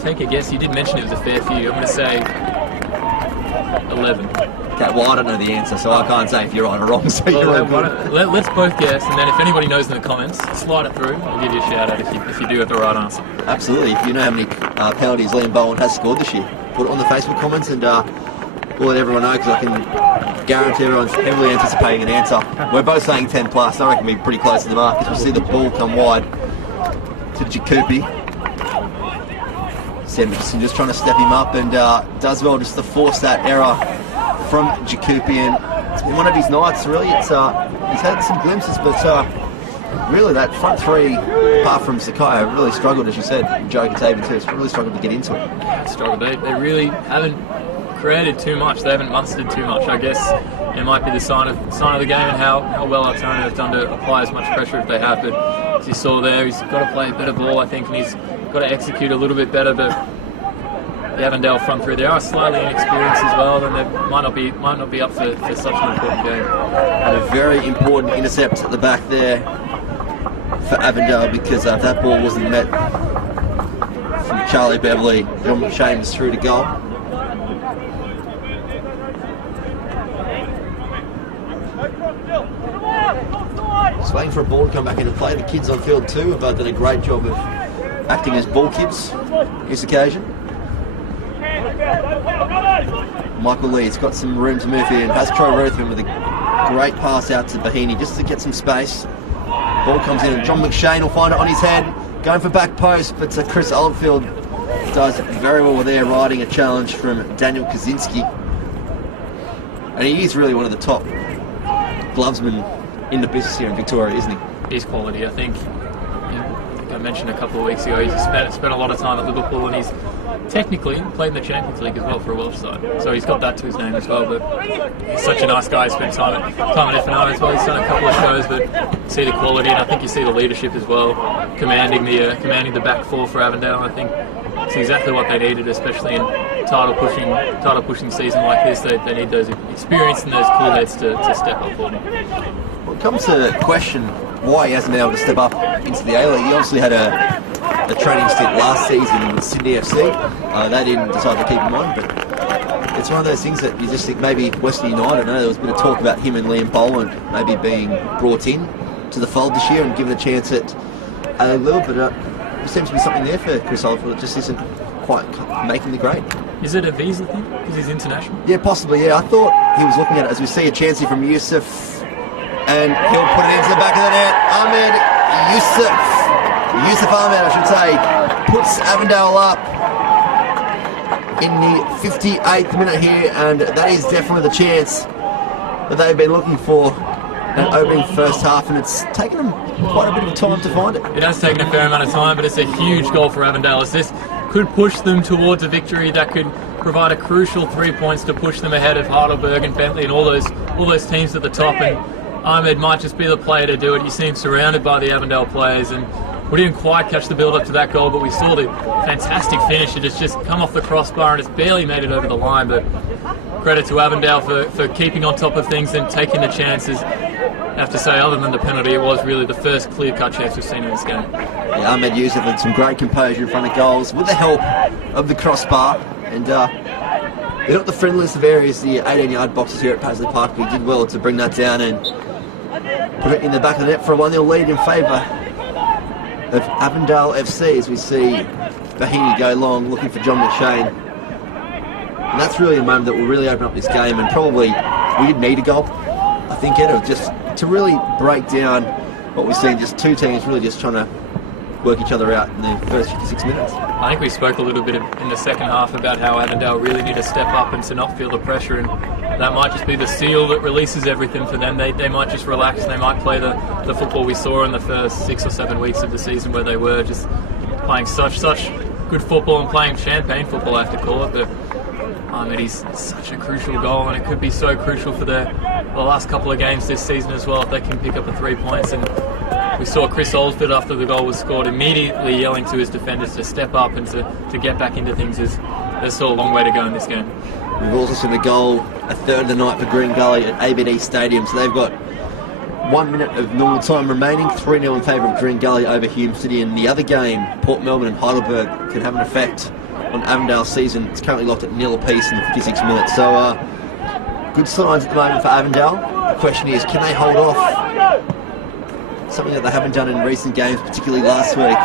take a guess. You did mention it was a fair few. I'm going to say 11. Okay, well, I don't know the answer, so I can't say if you're right or wrong. So Let's both guess, and then if anybody knows in the comments, slide it through. I'll give you a shout out if you do have the right answer. Absolutely. If you know how many penalties Liam Bowen has scored this year, put it on the Facebook comments, and we'll let everyone know, because I can guarantee everyone's heavily anticipating an answer. We're both saying 10 plus. I reckon we'll be pretty close to the mark, because we'll see the ball come wide to Jacoupy. Sanderson just trying to step him up, and does well just to force that error from Jacoupy, and it's been one of his nights really. It's he's had some glimpses, but really that front three, apart from Sakai, really struggled, as you said. Joe Katavan too, really struggled to get into it. Struggled. They really haven't created too much. They haven't mustered too much. I guess it might be the sign of the game, and how well Altona have done to apply as much pressure if they have. But as you saw there, he's got to play a better ball, I think, and he's got to execute a little bit better. But the Avondale front three, they are slightly inexperienced as well, and they might not be up for such an important game. And a very important intercept at the back there for Avondale, because that ball wasn't met from Charlie Beverley. John McShane is through to goal. Just waiting for a ball to come back into play. The kids on field too have done a great job of acting as ball kids on this occasion. Michael Lee's got some room to move here, and has Troy Ruthven with a great pass out to Bahini just to get some space. Ball comes in, and John McShane will find it on his head, going for back post, but Chris Oldfield does very well there, riding a challenge from Daniel Kaczynski. And he is really one of the top glovesmen in the business here in Victoria, isn't he? He's quality, I think. I mentioned a couple of weeks ago, he's spent a lot of time at Liverpool, and he's technically played in the Champions League as well for a Welsh side. So he's got that to his name as well. But he's such a nice guy. He spent time at FNR as well. He's done a couple of shows, but you see the quality, and I think you see the leadership as well, commanding the back four for Avondale. I think it's exactly what they needed, especially in title pushing season like this. They need those experience and those cool heads to step up for them. Well, it comes to question why he hasn't been able to step up into the A-League. He obviously had a training stint last season with Sydney FC. They didn't decide to keep him on, but it's one of those things that you just think maybe Western United, I know there was a bit of talk about him and Liam Boland maybe being brought in to the fold this year and given a chance at A level, but there seems to be something there for Chris Oldfield. It just isn't quite making the grade. Is it a visa thing? Because he's international? Yeah, possibly, yeah. I thought he was looking at it as we see a chance here from Yusuf, and he'll put it into the back of the net. Yusuf Ahmed, I should say, puts Avondale up in the 58th minute here, and that is definitely the chance that they've been looking for an opening first half, and it's taken them quite a bit of time to find it. It has taken a fair amount of time, but it's a huge goal for Avondale, as this could push them towards a victory that could provide a crucial 3 points to push them ahead of Heidelberg and Bentley and all those teams at the top. And Ahmed might just be the player to do it. You see him surrounded by the Avondale players, and we didn't quite catch the build up to that goal, but we saw the fantastic finish. It has just come off the crossbar and it's barely made it over the line. But credit to Avondale for keeping on top of things and taking the chances. I have to say, other than the penalty, it was really the first clear-cut chance we've seen in this game. Yeah, Ahmed Yusuf had some great composure in front of goals with the help of the crossbar, and they're not the friendliest of areas, the 18-yard boxes here at Paisley Park, but he did well to bring that down and put it in the back of the net for a 1-0 lead in favour of Avondale FC, as we see Bahini go long looking for John McShane. And that's really a moment that will really open up this game, and probably we did need a goal, I think, just to really break down what we've seen, just two teams really just trying to work each other out in the first 56 minutes. I think we spoke a little bit in the second half about how Avondale really need to step up and to not feel the pressure, and that might just be the seal that releases everything for them. They might just relax. They might play the football we saw in the first 6 or 7 weeks of the season, where they were just playing such good football and playing champagne football, I have to call it. But it is such a crucial goal, and it could be so crucial for the last couple of games this season as well if they can pick up the 3 points. And we saw Chris Oldfield, after the goal was scored, immediately yelling to his defenders to step up and to get back into things. There's still a long way to go in this game. We've also seen a goal, a third of the night for Green Gully at ABD Stadium, so they've got 1 minute of normal time remaining, 3-0 in favour of Green Gully over Hume City. And the other game, Port Melbourne and Heidelberg, can have an effect on Avondale's season. It's currently locked at 0 apiece in the 56 minutes. So good signs at the moment for Avondale. The question is, can they hold off? Something that they haven't done in recent games, particularly last week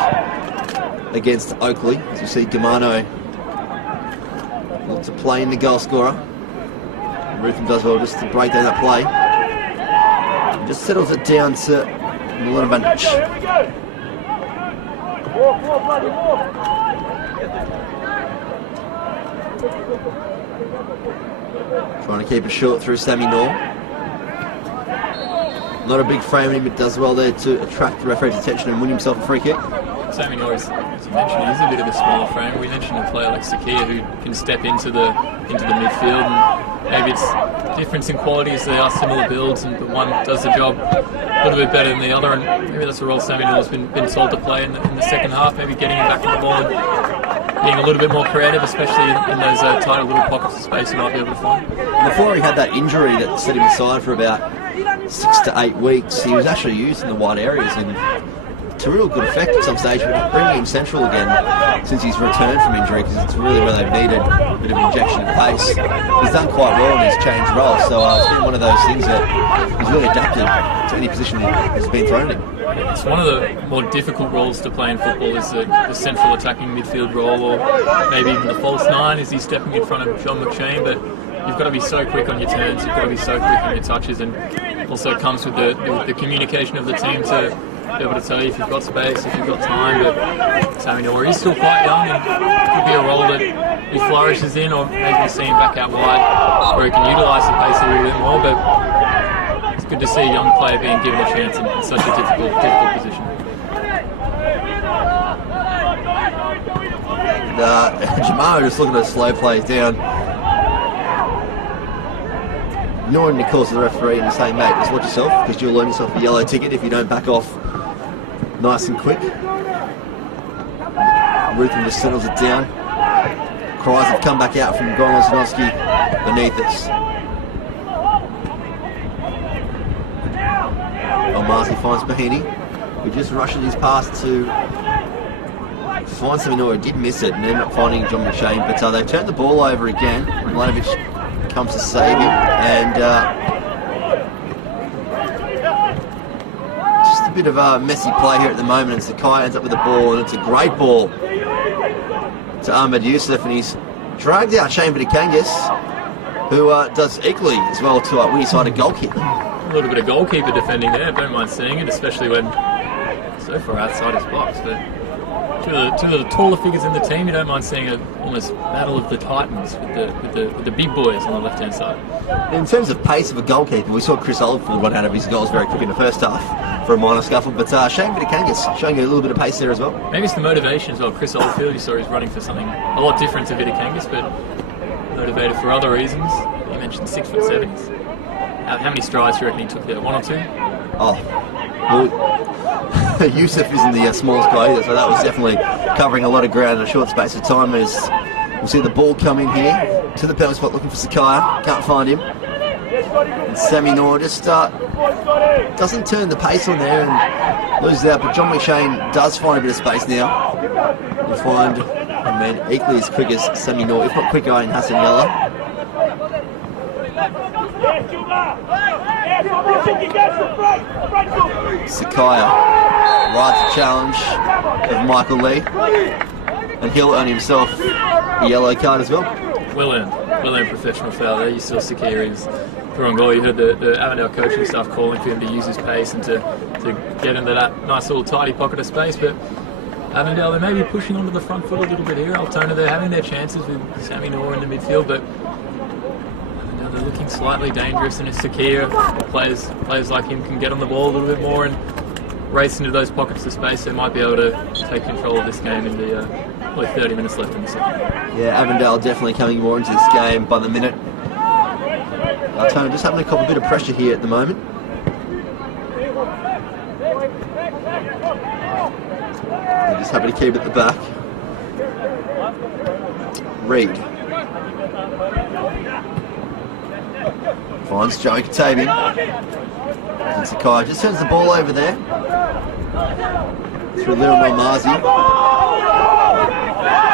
against Oakley. As you see, Gamano look to play in the goal scorer. Ruthven does well just to break down that play. Just settles it down to Milanovic. Trying to keep it short through Sammy Nor. Not a big frame, but does well there to attract the referee's attention and win himself a free kick. Sammy Norris, as you mentioned, he's a bit of a smaller frame. We mentioned a player like Sakia who can step into the midfield, and maybe it's difference in quality as they are similar builds, but one does the job a little bit better than the other, and maybe that's a role Sammy Norris has been told to play in the second half, maybe getting him back on the ball and being a little bit more creative, especially in those tighter little pockets of space he might be able to find. Before he had that injury that set him aside for about 6 to 8 weeks, he was actually used in the wide areas and to real good effect at some stage, but bringing him central again since he's returned from injury, because it's really where they've needed a bit of an injection of pace. He's done quite well in his changed role, so it's been one of those things that he's really adapted to any position he's been thrown in. It's one of the more difficult roles to play in football, is the central attacking midfield role, or maybe even the false nine. Is he stepping in front of John McShane? But you've got to be so quick on your turns, you've got to be so quick on your touches, and also comes with the communication of the team to be able to tell you if you've got space, if you've got time. But Sammy Nor, he's still quite young, and it could be a role that he flourishes in, or maybe we see him back out wide where he can utilise the pace a little bit more. But it's good to see a young player being given a chance in such a difficult position. Jamaro just looking at the slow plays down, ignoring the calls of the referee and saying, mate, just watch yourself, because you'll earn yourself a yellow ticket if you don't back off nice and quick. Ruthven just settles it down. Cries have come back out from Goran Lozanowski beneath us. Almazi finds Mahini, who just rushes his pass to find Saminora. Did miss it and ended up finding John McShane, but they've turned the ball over again. Milanovic comes to save him, and just a bit of a messy play here at the moment, and Sakai ends up with the ball, and it's a great ball to Ahmed Youssef, and he's dragged out Shane Vidikangis, who does equally as well to win his side a goal kick. A little bit of goalkeeper defending there, don't mind seeing it, especially when so far outside his box. But two of the taller figures in the team, you don't mind seeing a almost battle of the titans with the big boys on the left hand side. In terms of pace of a goalkeeper, we saw Chris Oldfield run out of his goals very quick in the first half for a minor scuffle, but Shane Vidikangis showing a little bit of pace there as well. Maybe it's the motivation as well. Chris Oldfield, you saw he's running for something a lot different to Vidikangis, but motivated for other reasons. You mentioned 6'7". How many strides do you reckon he took there? 1 or 2? Oh, well, Youssef isn't the smallest guy either, so that was definitely covering a lot of ground in a short space of time. As we'll see the ball come in here to the penalty spot looking for Sakaya, can't find him. And Sammy Nor just doesn't turn the pace on there and loses out, but John McShane does find a bit of space now. We'll find a man equally as quick as Sammy Nor, if not quicker, in Hassan Yella. Sakaya rides the challenge of Michael Lee, and he'll earn himself a yellow card as well. Well earned professional foul there. You saw Sakira's through on goal. You heard the Avondale coaching staff calling for him to use his pace and to get into that nice little tidy pocket of space, but Avondale, they may be pushing onto the front foot a little bit here. Altona, they're having their chances with Sammy Noor in the midfield, but Avondale, they're looking slightly dangerous, and if Sakia, players like him, can get on the ball a little bit more and race into those pockets of space, they might be able to take control of this game in the probably 30 minutes left in the second. Yeah, Avondale definitely coming more into this game by the minute. Altona just having a couple bit of pressure here at the moment. They're just happy to keep it at the back. Reed finds Joey Katabian. Sakai just turns the ball over there through Little Malmazi,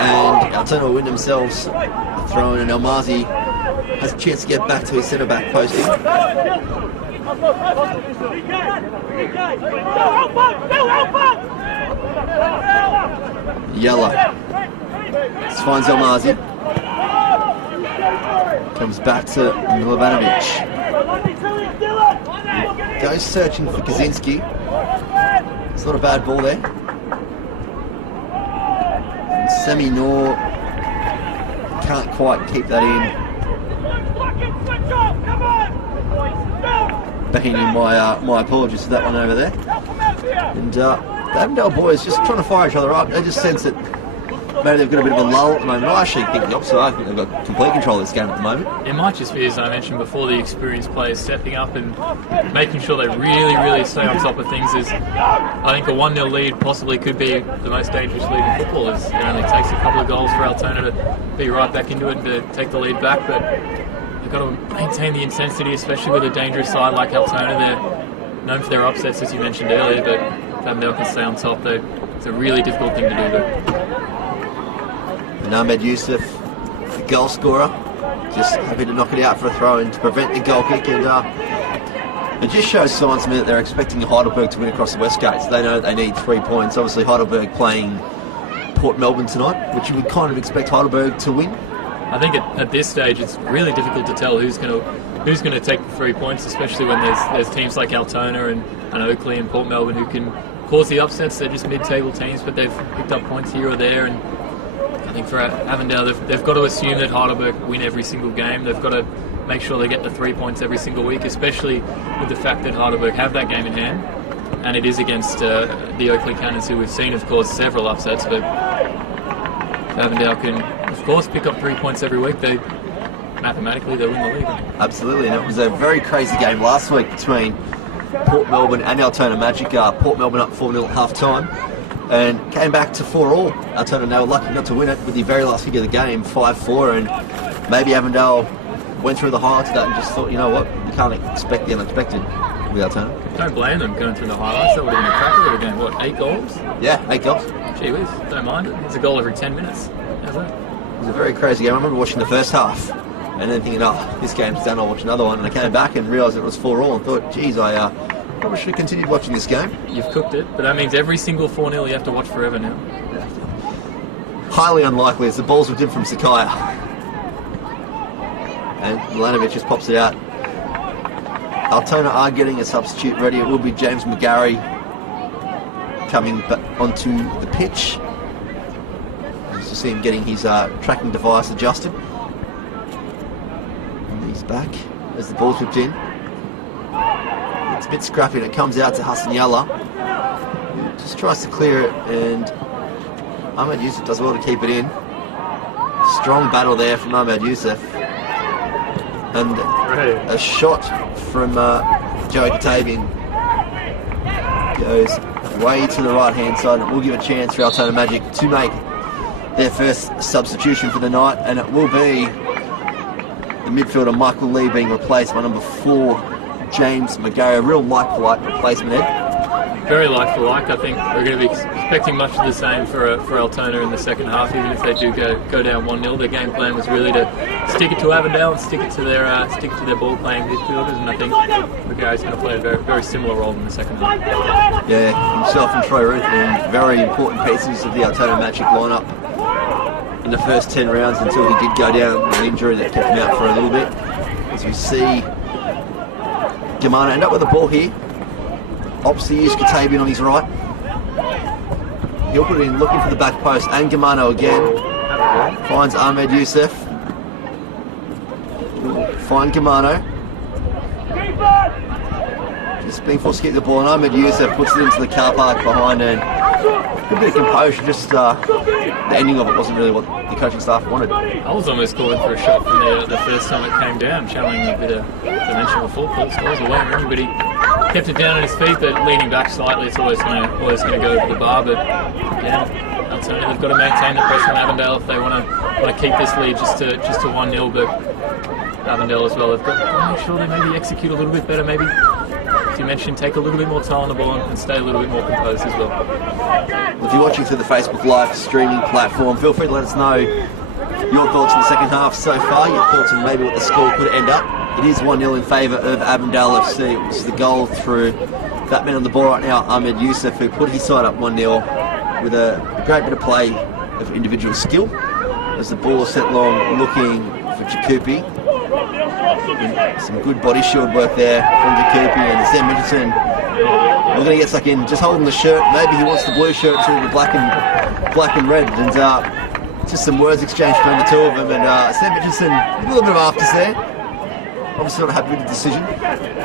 and Altona will win themselves a throw in, and Malmazi has a chance to get back to his centre back posting. Yellow finds Almazi, comes back to Milovanovic. Goes searching for Kaczynski. It's not a bad ball there. And Sammy Noor can't quite keep that in. Backing in my apologies for that one over there. And the Avondale boys just trying to fire each other up. They just sense that maybe they've got a bit of a lull at the moment. I actually think the opposite. I think they've got complete control of this game at the moment. It might just be, as I mentioned before, the experienced players stepping up and making sure they really stay on top of things. I think a 1-0 lead possibly could be the most dangerous lead in football. It only takes a couple of goals for Altona to be right back into it and to take the lead back, but they've got to maintain the intensity, especially with a dangerous side like Altona. They're known for their upsets, as you mentioned earlier, but if Avondale can stay on top, it's a really difficult thing to do. And Ahmed Youssef, the goal scorer, just happy to knock it out for a throw and to prevent the goal kick. And it just shows signs to me that they're expecting Heidelberg to win across the West Gate. So they know that they need 3 points. Obviously, Heidelberg playing Port Melbourne tonight, which you would kind of expect Heidelberg to win. I think at this stage it's really difficult to tell who's going to take the 3 points, especially when there's teams like Altona and Oakley and Port Melbourne who can cause the upsets. They're just mid-table teams, but they've picked up points here or there. And I think for Avondale, they've got to assume that Heidelberg win every single game. They've got to make sure they get the 3 points every single week, especially with the fact that Heidelberg have that game in hand. And it is against the Oakley Cannons, who we've seen, of course, several upsets. But if Avondale can, of course, pick up 3 points every week, mathematically they'll win the league. Absolutely, and it was a very crazy game last week between Port Melbourne and Altona Magic. Port Melbourne up 4-0 at half-time and came back to 4-all. Altona, they were lucky not to win it with the very last kick of the game, 5-4, and maybe Avondale went through the highlights of that and just thought, you know what, we can't expect the unexpected with Altona. Don't blame them going through the highlights. That would have been a cracker of a game. What, 8 goals? Yeah, 8 goals. Gee whiz, don't mind it. It's a goal every 10 minutes. How's that? It was a very crazy game. I remember watching the first half and then thinking, oh, this game's done, I'll watch another one. And I came back and realised it was 4-all and thought, geez, I probably should have continued watching this game. You've cooked it, but that means every single 4-0 you have to watch forever now. Highly unlikely as the ball's whipped in from Sakaya. And Milanovic just pops it out. Altona are getting a substitute ready. It will be James McGarry coming onto the pitch. As you see him getting his tracking device adjusted. And he's back as the ball's whipped in. It's a bit scrappy and it comes out to Hassan Yalla, who just tries to clear it, and Ahmed Youssef does well to keep it in. Strong battle there from Ahmed Youssef. And a shot from Joey Katabian goes way to the right hand side, and it will give a chance for Altona Magic to make their first substitution for the night, and it will be the midfielder Michael Lee being replaced by number 4 James McGarry. A real like-for-like replacement, Ed. Very like-for-like. I think we're going to be expecting much of the same for Altona in the second half, even if they do go down 1-0. Their game plan was really to stick it to Avondale and stick it to their ball-playing midfielders, and I think McGarry's going to play a very, very similar role in the second half. Yeah, himself and Troy Ruth being very important pieces of the Altona Magic lineup in the first 10 rounds until he did go down with an injury that kept him out for a little bit. As we see Gamana end up with the ball here. Opposite is Katabian on his right. He'll put it in, looking for the back post. And Gamano again. Finds Ahmed Youssef. Find Gamano. Just being forced to keep the ball, and Ahmed Youssef puts it into the car park behind, and a bit of composure. Just the ending of it wasn't really what the coaching staff wanted. I was almost calling for a shot from the first time it came down, channeling a bit of dimensional football scores away from him, but he kept it down on his feet, but leaning back slightly, it's always going to go over the bar. But yeah, Altona, they've got to maintain the pressure on Avondale if they want to keep this lead just to 1-0. But Avondale as well, they've got to make sure they maybe execute a little bit better. Maybe, as you mentioned, take a little bit more time on the ball and stay a little bit more composed as well. If you're watching through the Facebook Live streaming platform, feel free to let us know your thoughts in the second half so far, your thoughts on maybe what the score could end up. It is 1-0 in favour of Avondale FC. It was the goal through that man on the ball right now, Ahmed Youssef, who put his side up 1-0 with a great bit of play of individual skill. As the ball is set long, looking for Jakupi. Some good body shield work there from Jakupi, and Sam Mitchelson, we're going to get stuck in, just holding the shirt. Maybe he wants the blue shirt to the black and red, and just some words exchanged between the two of them. And Sam Mitchelson, a little bit of after there. Obviously not happy with the decision.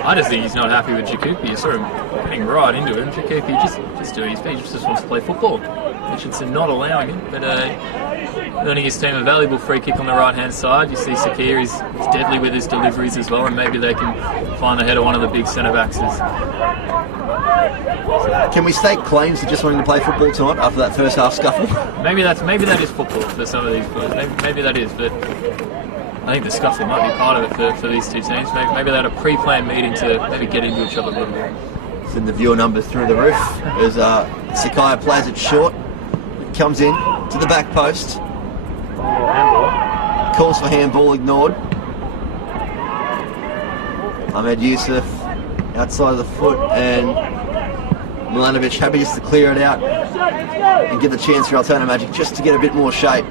I just think he's not happy with Jakupi. You saw him getting right into him. Jakupi just doing his thing. He just wants to play football. Mitchelson not allowing it, but earning his team a valuable free kick on the right-hand side. You see Sakir, he's deadly with his deliveries as well, and maybe they can find the head of one of the big centre-backs. Can we stake claims to just wanting to play football tonight after that first half scuffle? Maybe that is football for some of these players. Maybe that is, but I think the scuffle might be part of it for these two teams. Maybe they had a pre-planned meeting to maybe get into each other a little bit. Send the viewer numbers through the roof as Sakaya plays it short. Comes in to the back post. Calls for handball, ignored. Ahmed Youssef outside of the foot, and Milanovic happy just to clear it out and give the chance for Altona Magic just to get a bit more shape.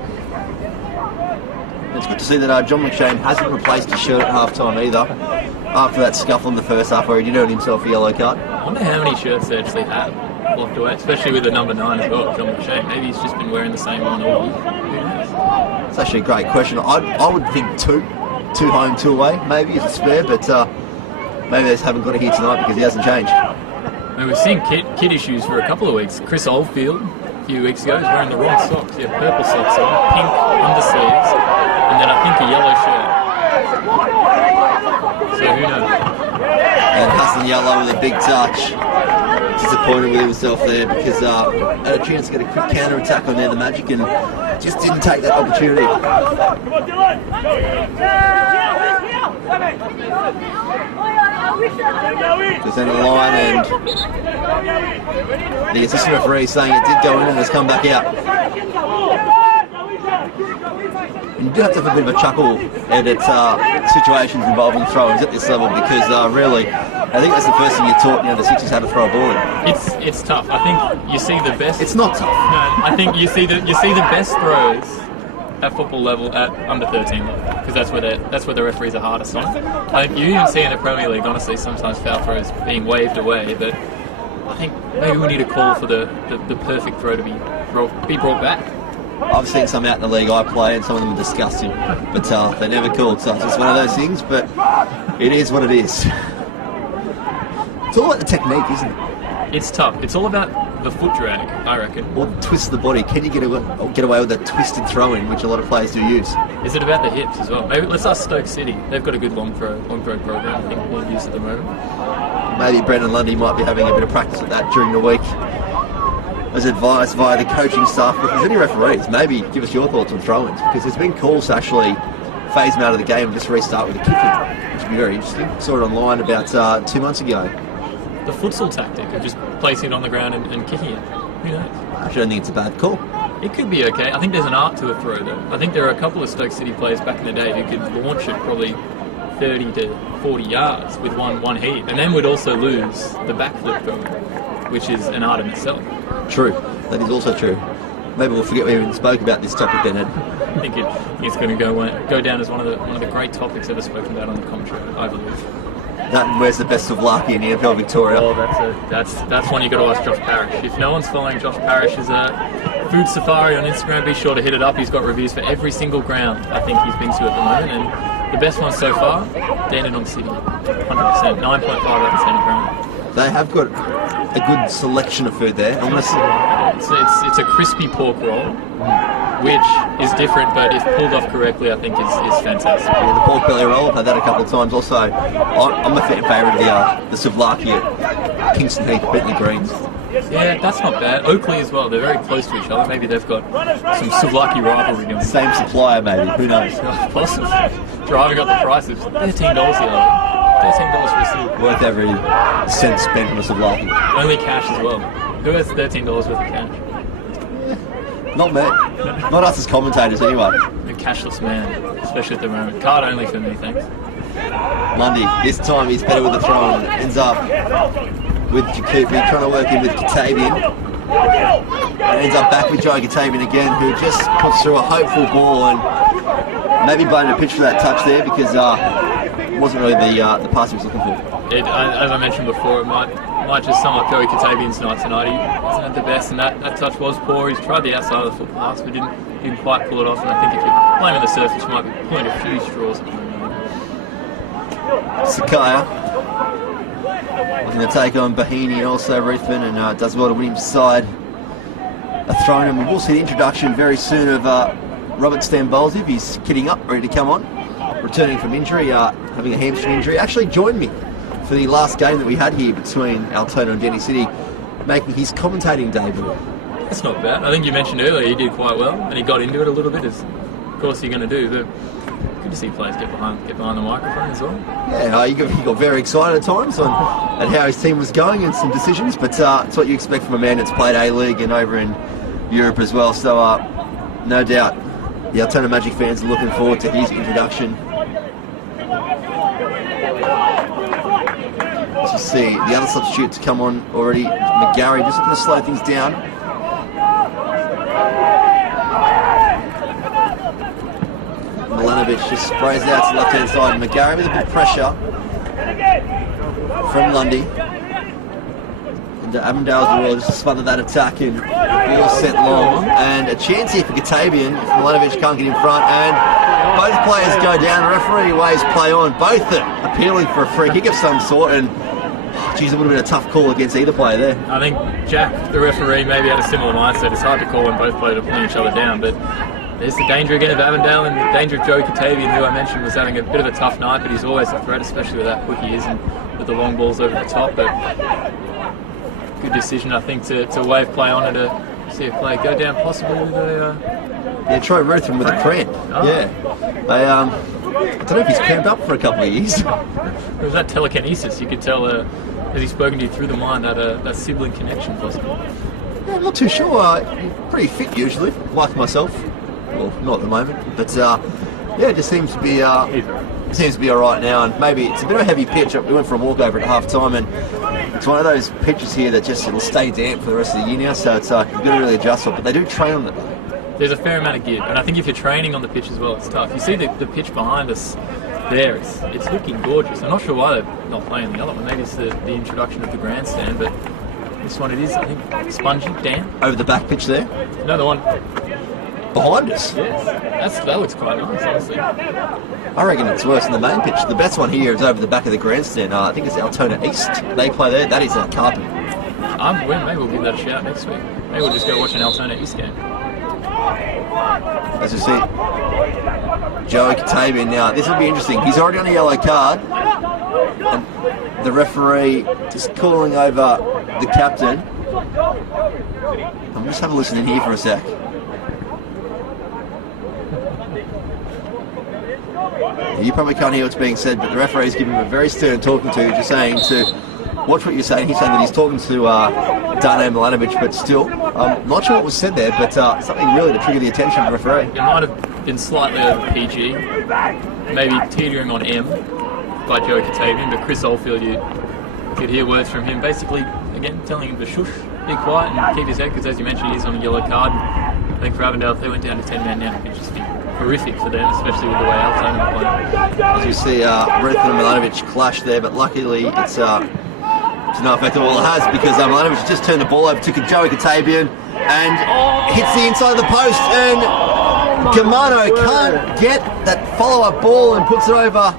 It's good to see that John McShane hasn't replaced his shirt at half-time either, after that scuffle in the first half where he did earn himself a yellow card. I wonder how many shirts they actually have blocked away, especially with the number 9 as well, John McShane. Maybe he's just been wearing the same one all week. It's actually a great question. I would think two home, 2 away, maybe as a spare, but maybe they just haven't got it here tonight because he hasn't changed. I mean, we've seen kid issues for a couple of weeks. Chris Oldfield, a few weeks ago, was wearing the wrong socks. He had purple socks on, pink undersleeves, and then I think a yellow shirt. So who knows? And Hassan Yellow with a big touch. Disappointed with himself there because had a chance to get a quick counter-attack on there, the Magic, and just didn't take that opportunity. Just in the line, and the assistant referee saying it did go in and has come back out. And you do have to have a bit of a chuckle at situations involving throw-ins at this level because really, I think that's the first thing you're taught, the Sixers how to throw a ball in. It's tough. I think you see the best. It's not tough. No, I think you see the best throws at football level at under 13 level because that's where the referees are hardest on. I think you even see in the Premier League, honestly, sometimes foul throws being waved away, but I think maybe we need a call for the perfect throw to be brought back. I've seen some out in the league I play, and some of them are disgusting, but they're never called, so it's just one of those things, but it is what it is. It's all about the technique, isn't it? It's tough. It's all about the foot drag, I reckon. Or twist of the body. Can you get away with a twisted throw-in, which a lot of players do use? Is it about the hips as well? Maybe let's ask Stoke City. They've got a good long throw program, I think, being used at the moment. Maybe Brendan Lundy might be having a bit of practice at that during the week, as advised via the coaching staff. But if there's any referees, maybe give us your thoughts on throw-ins, because there's been calls to actually phase them out of the game and just restart with a kicking, which would be very interesting. Saw it online about 2 months ago. The futsal tactic of just placing it on the ground and kicking it. Who knows? I actually don't think it's a bad call. It could be okay. I think there's an art to a throw though. I think there are a couple of Stoke City players back in the day who could launch it probably 30 to 40 yards with one heat, and then would also lose the backflip going, which is an art in itself. True. That is also true. Maybe we'll forget we even spoke about this topic then, Ed. I think it's going to go down as one of the great topics ever spoken about on the commentary, I believe. That and where's the best of luck in NPL Victoria? Oh, that's one you got to ask Josh Parrish. If no one's following Josh Parrish's Food Safari on Instagram, be sure to hit it up. He's got reviews for every single ground I think he's been to at the moment, and the best one so far, Dandenong City, 100%, 9.5 out of 10 apparently. They have got a good selection of food there. It's a crispy pork roll, which is different, but if pulled off correctly, I think is fantastic. Yeah, the pork belly roll, I've had that a couple of times. Also, I'm a fan favourite of the souvlaki at Kingston Heath, Bentley Greens. Yeah, that's not bad. Oakley as well, they're very close to each other. Maybe they've got some souvlaki rivalry going. Same supplier, maybe, who knows? Possibly. Driving up the prices. $13 the other. $13 for a soup. Worth every cent spent on a souvlaki. Only cash as well. Who has $13 worth of cash? Not me. Not us as commentators, anyway. The cashless man, especially at the moment. Card only for me, thanks. Lundy, this time he's better with the throw and ends up with Jacoby trying to work in with Katavian. And ends up back with Joe Katavian again, who just puts through a hopeful ball and maybe blamed a pitch for that touch there because it wasn't really the pass he was looking for. As I mentioned before, it might just sum up Joey Katavian's night tonight. He wasn't at the best, and that touch was poor. He's tried the outside of the foot pass, but didn't quite pull it off. And I think if you're playing on the surface, you might be pulling a few straws. Sakaya looking to take on Bahini and also Ruthven, and does well to win his side a throw. And we will see the introduction very soon of Robert Stambolzi. He's kitting up, ready to come on. Returning from injury, having a hamstring injury. Actually joined me for the last game that we had here between Altona and Denny City, making his commentating debut. That's not bad. I think you mentioned earlier he did quite well, and he got into it a little bit, as of course you're going to do. But good to see players get behind the microphone as well. Yeah, he got very excited at times on how his team was going and some decisions, but it's what you expect from a man that's played A-League and over in Europe as well. So no doubt the Altona Magic fans are looking forward to his introduction. Let's just see the other substitute to come on already. McGarry just looking to slow things down. Milanovic just sprays out to the left-hand side. McGarry with a bit of pressure from Lundy. And Avondale's will just smother that attack and ball sent long. And a chance here for Katavian if Milanovic can't get in front. And both players go down. The referee waves play on. Both are appealing for a free kick of some sort. And geez, it would have been a tough call against either player there. I think Jack, the referee, maybe had a similar mindset. It's hard to call when both players are pulling each other down, but there's the danger again of Avondale and the danger of Joey Katavian, who I mentioned was having a bit of a tough night, but he's always a threat, especially with that quick he is and with the long balls over the top. But good decision, I think, to wave play on and to see a play go down, possibly with a... Yeah, Troy Ruthven with a cramp. Oh. Yeah. I don't know if he's cramped up for a couple of years. It was that telekinesis. You could tell, as he's spoken to you through the mind, that sibling connection, possibly. Yeah, I'm not too sure. Pretty fit usually, like myself. Well, not at the moment, but yeah, it just seems to be all right now. And maybe it's a bit of a heavy pitch. We went for a walkover at half time, and it's one of those pitches here that just it'll stay damp for the rest of the year now. So it's you've got to really adjust it. But they do train on it. There's a fair amount of give, and I think if you're training on the pitch as well, it's tough. You see the pitch behind us there, it's looking gorgeous. I'm not sure why they're not playing the other one. Maybe it's the introduction of the grandstand, but this one it is, I think, spongy, damp. Over the back pitch there? No, the one behind us? Yes, that looks quite nice, honestly. I reckon it's worse than the main pitch. The best one here is over the back of the grandstand. I think it's Altona East. They play there. That is a carpet. Maybe we'll give that a shout next week. Maybe we'll just go watch an Altona East game. As you see, Joey Katavian now. This will be interesting. He's already on a yellow card, and the referee just calling over the captain. I'm just have a listen in here for a sec. You probably can't hear what's being said, but the referee's giving him a very stern talking to, just saying to watch what you're saying. He's saying that he's talking to Darnay Milanovic, but still, I'm not sure what was said there, but something really to trigger the attention of the referee. It might have been slightly over PG, maybe teetering on M by Joey Katavian, but Chris Oldfield, you could hear words from him, basically, again, telling him to shush, be quiet and keep his head, because as you mentioned, he's on a yellow card. I think for Avondale, if they went down to 10 men now, it could just be horrific for them, especially with the way Altona are playing. As you see, Ruthven and Milanovic clash there, but luckily it's It's no effect at all it has, because Mladenovic just turned the ball over to Joey Katabian and hits the inside of the post, and Germano can't get that follow-up ball and puts it over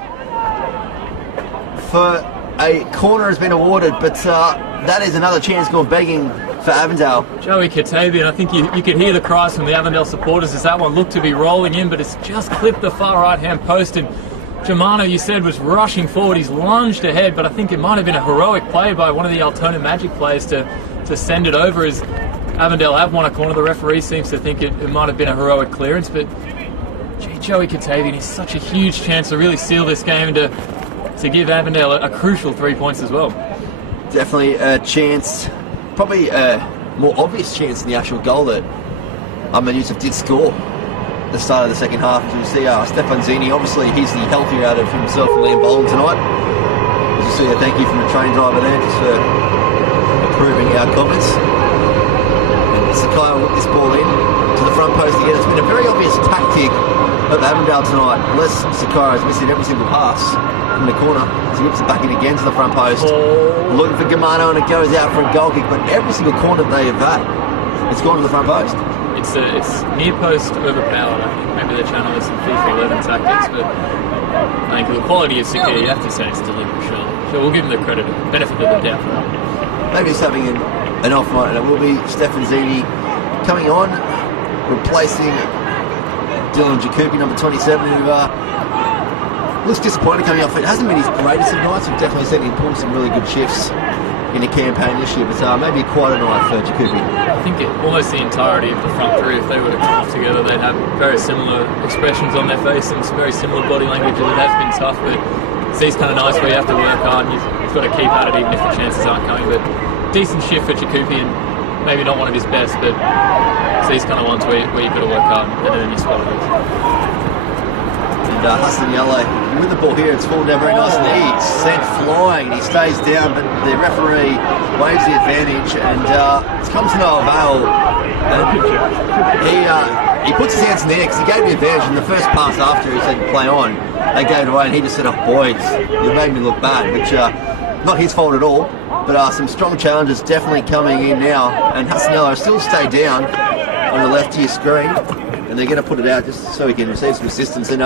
for a corner has been awarded, but that is another chance gone begging for Avondale. Joey Katabian, I think you could hear the cries from the Avondale supporters as that one looked to be rolling in, but it's just clipped the far right-hand post, and Germano, you said, was rushing forward. He's lunged ahead, but I think it might have been a heroic play by one of the Altona Magic players to send it over, as Avondale have won a corner. The referee seems to think it might have been a heroic clearance, but Joey Katabian is such a huge chance to really seal this game and to give Avondale a crucial 3 points as well. Definitely a chance, probably a more obvious chance than the actual goal that Yusuf did score at the start of the second half. As you see, Stefan Zini, obviously he's the healthier out of himself and Liam Boland tonight. As you see, a thank you from the train driver there just for approving our comments. And Sakai will whip this ball in to the front post again. It's been a very obvious tactic of Avondale tonight, unless Sakai is missing every single pass from the corner. So he whips it back in again to the front post, looking for Germano, and it goes out for a goal kick. But every single corner they have had, it's gone to the front post. It's near post overpowered. I think maybe they're channeling some FIFA 11 tactics, but I think the quality of Sakai, you have to say it's deliberate, surely. So we'll give him the credit, benefit of the doubt for that. Maybe he's having an off night, and it will be Stefan Zini coming on, replacing Dylan Jacobi, number 27, who looks disappointed coming off. It hasn't been his greatest of nights. We've definitely seen him pull some really good shifts in the campaign this year, but maybe quite a night for Jacobi. I think almost the entirety of the front three, if they were to come off together, they'd have very similar expressions on their face and some very similar body language. It has been tough, but it's these kind of nights where you have to work hard and you've got to keep at it even if the chances aren't coming. But decent shift for Jacobi, and maybe not one of his best, but it's these kind of ones where you've got to work hard and then you spot it. And Hassan Yale with the ball here, it's fallen down very nicely. He's sent flying and he stays down, but the referee waves the advantage, and it comes to no avail. He puts his hands in the air because he gave me advantage in the first pass after he said play on. They gave it away and he just said, oh boys, you made me look bad, which not his fault at all, but some strong challenges definitely coming in now, and Hassan Yale still stay down on the left of your screen, and they're going to put it out just so he can receive some assistance, and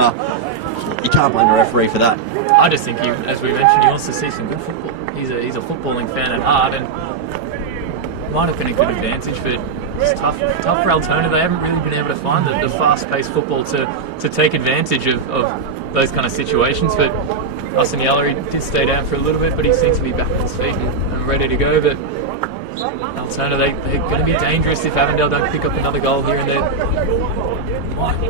you can't blame the referee for that. I just think, as we mentioned, he wants to see some good football. He's a footballing fan at heart, and might have been a good advantage, but it's tough for Altona. They haven't really been able to find the fast-paced football to take advantage of those kind of situations. But Hassan Yale did stay down for a little bit, but he seems to be back on his feet and ready to go. But Altona, they're going to be dangerous if Avondale don't pick up another goal here and there.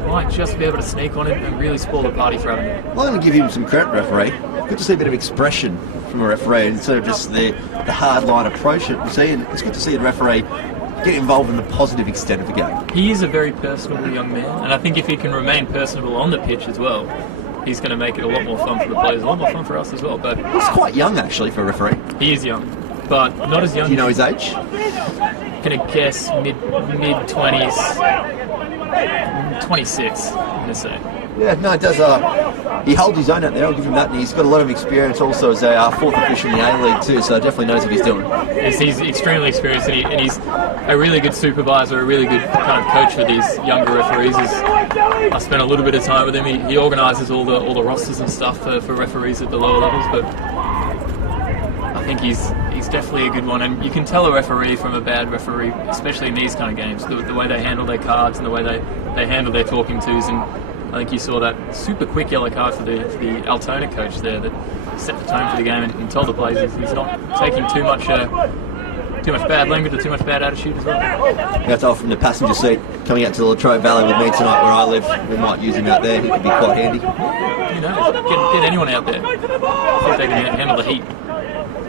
Might just be able to sneak on it and really spoil the party for Avondale. Well, I'm going to give him some credit, referee. Good to see a bit of expression from a referee instead of just the hard-line approach that we see. And it's good to see the referee get involved in the positive extent of the game. He is a very personable young man, and I think if he can remain personable on the pitch as well, he's going to make it a lot more fun for the players, a lot more fun for us as well. But he's quite young, actually, for a referee. He is young, but not as young. Do you know his age? Going to guess mid-20s, 26, I'm going to say. Yeah, no, it does. He holds his own out there, I'll give him that, and he's got a lot of experience also as a fourth official in the A-League too, so definitely knows what he's doing. He's extremely experienced, and he's a really good supervisor, a really good kind of coach for these younger referees. I spent a little bit of time with him. He organises all the rosters and stuff for referees at the lower levels, but I think he's definitely a good one, and you can tell a referee from a bad referee, especially in these kind of games, the way they handle their cards and the way they handle their talking tos. And I think you saw that super quick yellow card for the Altona coach there that set the tone for the game and told the players he's not taking too much bad language or too much bad attitude as well. We have to offer him the passenger seat coming out to the Latrobe Valley with me tonight where I live. We might use him out there, he could be quite handy. Who knows? Get anyone out there. I think they can handle the heat.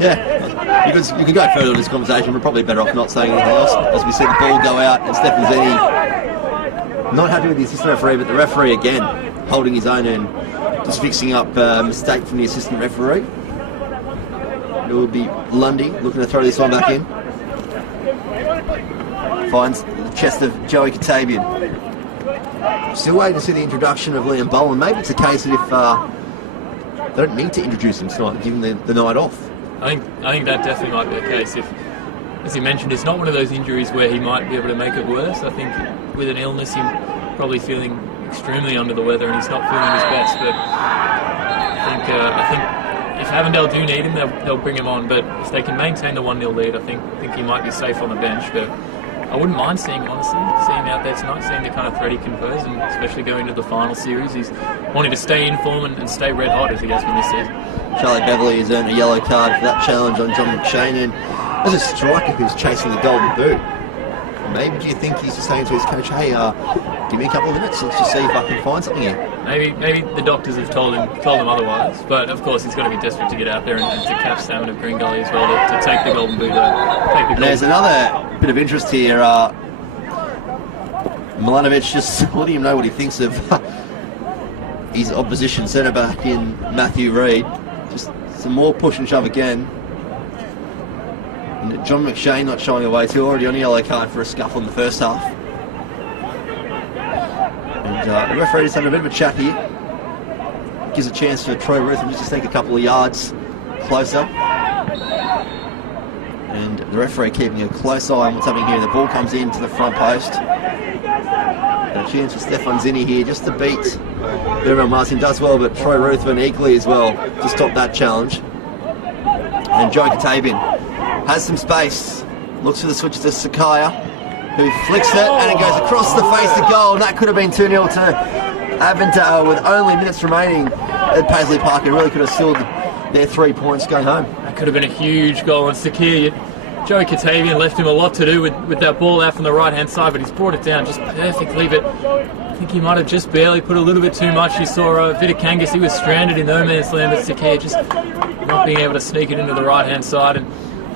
Yeah, because you can go further in this conversation. We're probably better off not saying anything else as we see the ball go out and Stefan Zeni not happy with the assistant referee, but the referee again holding his own and just fixing up a mistake from the assistant referee. It will be Lundy looking to throw this one back in. Finds the chest of Joey Katabian. Still waiting to see the introduction of Liam Boland. Maybe it's a case that if they don't need to introduce him tonight, give him the night off. I think that definitely might be the case. If, as you mentioned, it's not one of those injuries where he might be able to make it worse. I think with an illness, he's probably feeling extremely under the weather and he's not feeling his best. But I think if Avondale do need him, they'll bring him on. But if they can maintain the 1-0 lead, I think he might be safe on the bench. But I wouldn't mind seeing him, honestly, seeing him out there tonight, seeing the kind of threat he can pose, and especially going to the final series. He's wanting to stay in form and stay red hot as he has been this season. Charlie Beverley has earned a yellow card for that challenge on John McShane, and as a striker who's chasing the golden boot, maybe do you think he's just saying to his coach, hey, give me a couple of minutes, let's just see if I can find something here? Maybe the doctors have told him otherwise, but of course he's got to be desperate to get out there and to catch salmon of Green Gully as well, to take the golden boot. There's another bit of interest here. Milanovic just letting him know what he thinks of his opposition centre back in Matthew Reid. Just some more push and shove again. And John McShane not showing away too, already on a yellow card for a scuffle in the first half. And the referee just having a bit of a chat here. Gives a chance for Troy Ruthven just to sneak a couple of yards closer. And the referee keeping a close eye on what's happening here. The ball comes in to the front post. And a chance for Stefan Zinni here just to beat Bernard Martin. Does well, but Troy Ruthven equally as well to stop that challenge. And Joe Katabian has some space. Looks for the switch to Sakaya, who flicks it, and it goes across the face of goal. And that could have been 2-0 to Avondale with only minutes remaining at Paisley Park, and really could have sealed their 3 points going home. That could have been a huge goal. And Sakir, Joey Katavian left him a lot to do with that ball out from the right-hand side, but he's brought it down just perfectly. But I think he might have just barely put a little bit too much. You saw Vidakangas, he was stranded in no man's land, but Sakir just not being able to sneak it into the right-hand side. And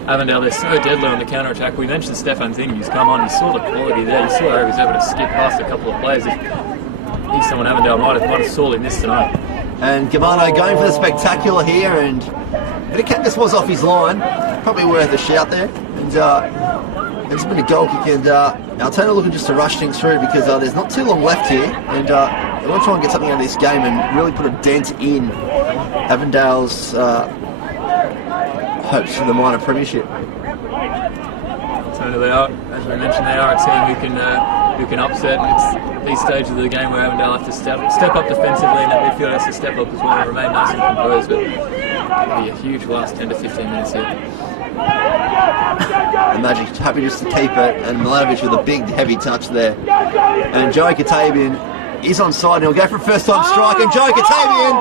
Avondale, they're so deadly on the counter-attack. We mentioned Stefan Zinni, who's come on. You saw the quality there. You saw how he was able to skip past a couple of players. If he's someone Avondale might have sorely missed tonight. And Gamano going for the spectacular here, and Vidakangas was off his line. Probably worth a shout there. And it's been a goal kick, and Altona looking just to rush things through because there's not too long left here, and they want to try and get something out of this game and really put a dent in Avondale's hopes for the minor premiership. Altona, they are, as we mentioned, they are a team who can upset. It's these stages of the game where Avondale have to step up defensively, and that midfield has to step up as well and remain nice and composed. But it'll be a huge last 10 to 15 minutes here. The Magic happy just to keep it, and Milanovic with a big heavy touch there. And Joey Katabian is on side, and he'll go for a first time strike, and Joey Katabian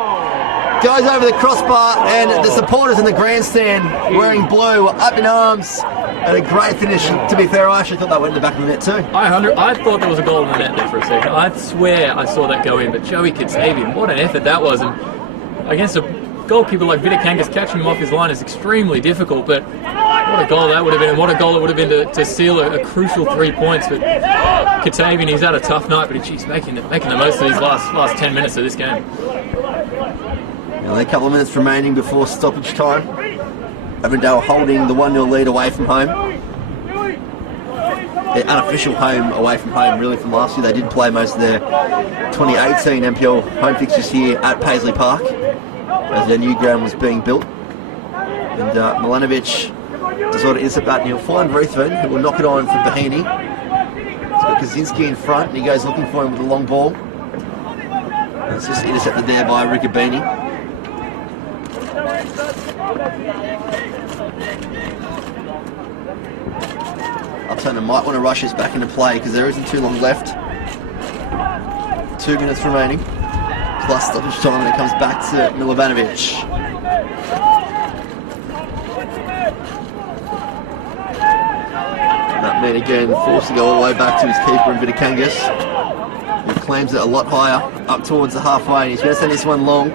goes over the crossbar, and the supporters in the grandstand wearing blue were up in arms, and a great finish. To be fair, I actually thought that went in the back of the net too. I thought there was a goal in the net there for a second. I swear I saw that go in, but Joey Katabian, what an effort that was. And against a goalkeeper like Vidakangas, catching him off his line is extremely difficult, but what a goal that would have been, and what a goal it would have been to seal a crucial 3 points. But Katabian, he's had a tough night, but he's making the most of these last 10 minutes of this game. A couple of minutes remaining before stoppage time. Avondale holding the 1-0 lead away from home. Their unofficial home away from home, really, from last year. They did play most of their 2018 NPL home fixtures here at Paisley Park as their new ground was being built. And Milanovic does want to intercept that, and he'll find Ruthven, who will knock it on for Bahini. He's got Kaczynski in front, and he goes looking for him with a long ball. And it's just intercepted there by Riccobini. Altona might want to rush us back into play because there isn't too long left. 2 minutes remaining, plus stoppage time, and it comes back to Milovanovic. That man again forced to go all the way back to his keeper in Vidakangas, who claims it a lot higher, up towards the halfway, and he's going to send this one long.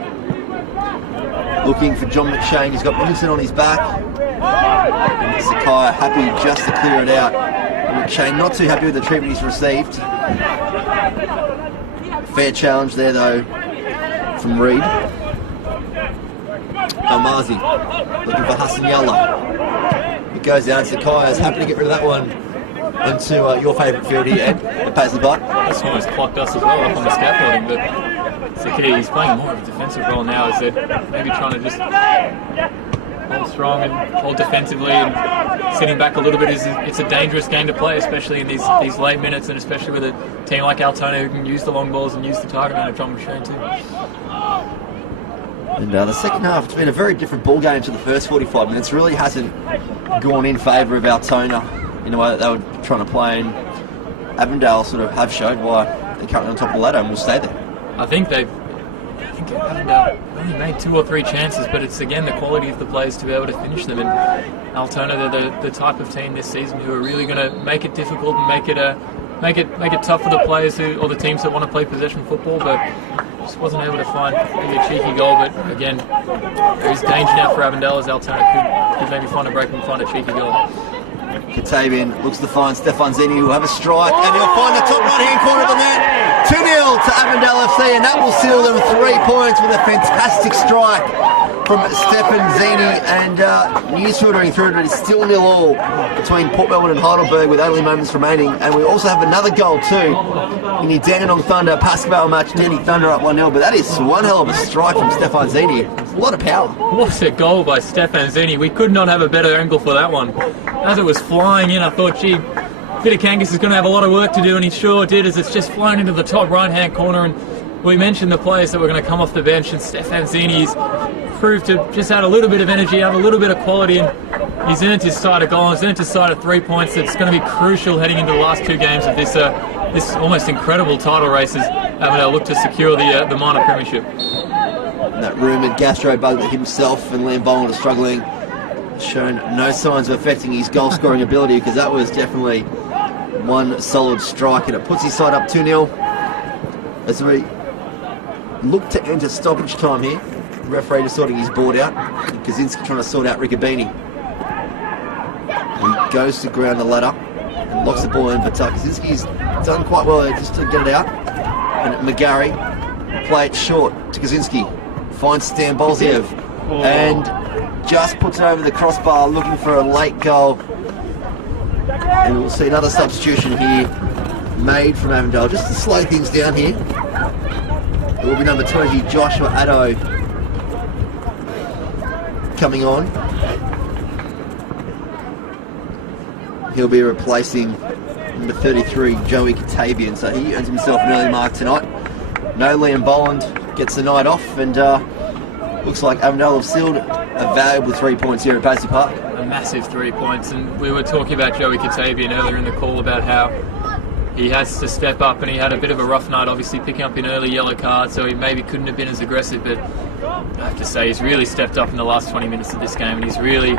Looking for John McShane, he's got Robinson on his back. And Sakaya happy just to clear it out. And McShane not too happy with the treatment he's received. Fair challenge there though from Reid. Almazi looking for Hassan Yalla. It goes down. Sakaya's happy to get rid of that one into your favourite field here, Ed, at Paisley Park. That's almost clocked us as well up on the scaffolding, but Sakir, he's playing more of a defensive role now, as they're maybe trying to just hold strong and hold defensively, and sitting back a little bit it's a dangerous game to play, especially in these late minutes, and especially with a team like Altona who can use the long balls and use the target man of John Machine too. And the second half, it's been a very different ball game to the first 45 minutes. Really hasn't gone in favour of Altona in the way that they were trying to play, and Avondale sort of have showed why they're currently on top of the ladder and will stay there. I think Avondale only made 2 or 3 chances, but it's again the quality of the players to be able to finish them. And Altona, they're the type of team this season who are really going to make it difficult and make it tough for the players or the teams that want to play possession football. But just wasn't able to find maybe a cheeky goal. But again, there is danger now for Avondale as Altona could maybe find a break and find a cheeky goal. Katavian looks to find Stefan Zini, who will have a strike, and he'll find the top right-hand corner of the net. 2-0 to Avondale FC, and that will seal them 3 points with a fantastic strike from Stefan Zini, and news filtering through it. It's still 0-0 between Port Melbourne and Heidelberg with only moments remaining, and we also have another goal too in the Dandenong Thunder Pascal match. Danny Thunder up 1-0, but that is one hell of a strike from Stefan Zini. It's a lot of power. What a goal by Stefan Zini. We could not have a better angle for that one. As it was flying in, I thought, gee, Vitikangas is going to have a lot of work to do, and he sure did, as it's just flown into the top right-hand corner. And we mentioned the players that were going to come off the bench, and Stefan Zini's proved to just add a little bit of energy, add a little bit of quality, and he's earned his side of goal. He's earned his side of 3 points. That's going to be crucial heading into the last 2 games of this almost incredible title race as Avondale look to secure the minor premiership. And that rumoured gastro bug that himself and Liam Boland are struggling, shown no signs of affecting his goal scoring ability, because that was definitely one solid strike, and it puts his side up 2-0 as we look to enter stoppage time here. The referee just sorting his board out, and Kaczynski trying to sort out Riccobini. He goes to ground the ladder and locks the ball in, but Kaczynski's done quite well there just to get it out. And McGarry play it short to Kaczynski, finds Stan Bolziev and just puts it over the crossbar, looking for a late goal. And we'll see another substitution here made from Avondale just to slow things down here. It will be number 20, Joshua Addo, coming on. He'll be replacing number 33, Joey Katavian, so he earns himself an early mark tonight. No Liam Boland gets the night off, and looks like Avondale have sealed a valuable 3 points here at Paisley Park. A massive 3 points, and we were talking about Joey Katavian earlier in the call about how he has to step up, and he had a bit of a rough night, obviously picking up an early yellow card, so he maybe couldn't have been as aggressive, but I have to say he's really stepped up in the last 20 minutes of this game, and he's really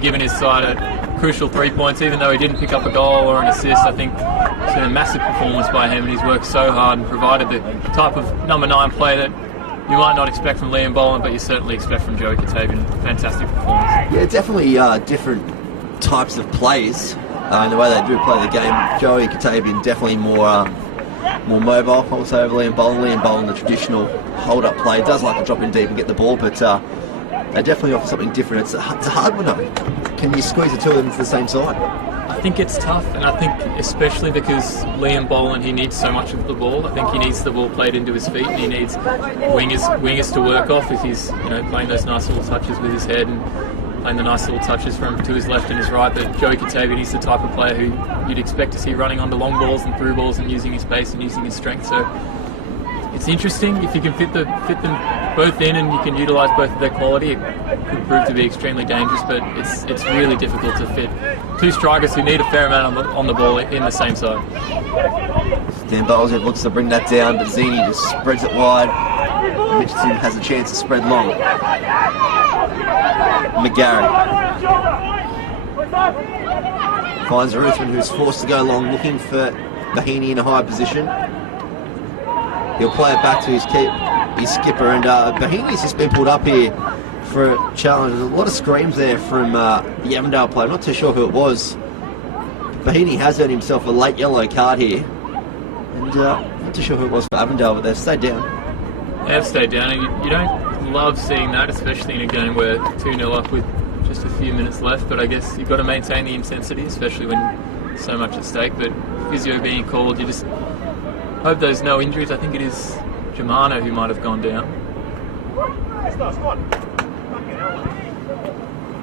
given his side a crucial 3 points, even though he didn't pick up a goal or an assist. I think it's been a massive performance by him, and he's worked so hard and provided the type of number 9 play that you might not expect from Liam Boland, but you certainly expect from Joey Katavian. Fantastic performance. Yeah, definitely different types of plays in the way they do play the game. Joey Katavian definitely more mobile, also over Liam Boland. Liam Boland, the traditional hold-up play, does like to drop in deep and get the ball, but they definitely offer something different. It's a hard one though. Can you squeeze the two of them to the same side? I think it's tough, and I think especially because Liam Boland, he needs so much of the ball. I think he needs the ball played into his feet, and he needs wingers to work off if he's playing those nice little touches with his head and playing the nice little touches from to his left and his right. But Joey Katavian, he's the type of player who you'd expect to see running onto long balls and through balls and using his pace and using his strength. So it's interesting if you can fit them both in and you can utilise both of their quality. It could prove to be extremely dangerous, but it's really difficult to fit two strikers who need a fair amount on the ball in the same side. Dan Bolziev looks to bring that down, but Zini just spreads it wide. Mitchell has a chance to spread long. McGarry finds Ruthven, who's forced to go long, looking for Bahini in a high position. He'll play it back to his skipper, and Bahini's just been pulled up here for a challenge. There's a lot of screams there from the Avondale player. I'm not too sure who it was. Bahini has earned himself a late yellow card here, and not too sure who it was for Avondale, but they've stayed down. They have stayed down, and you don't love seeing that, especially in a game where 2-0 up with just a few minutes left, but I guess you've got to maintain the intensity, especially when so much at stake. But physio being called, you just hope there's no injuries. I think it is Germano who might have gone down.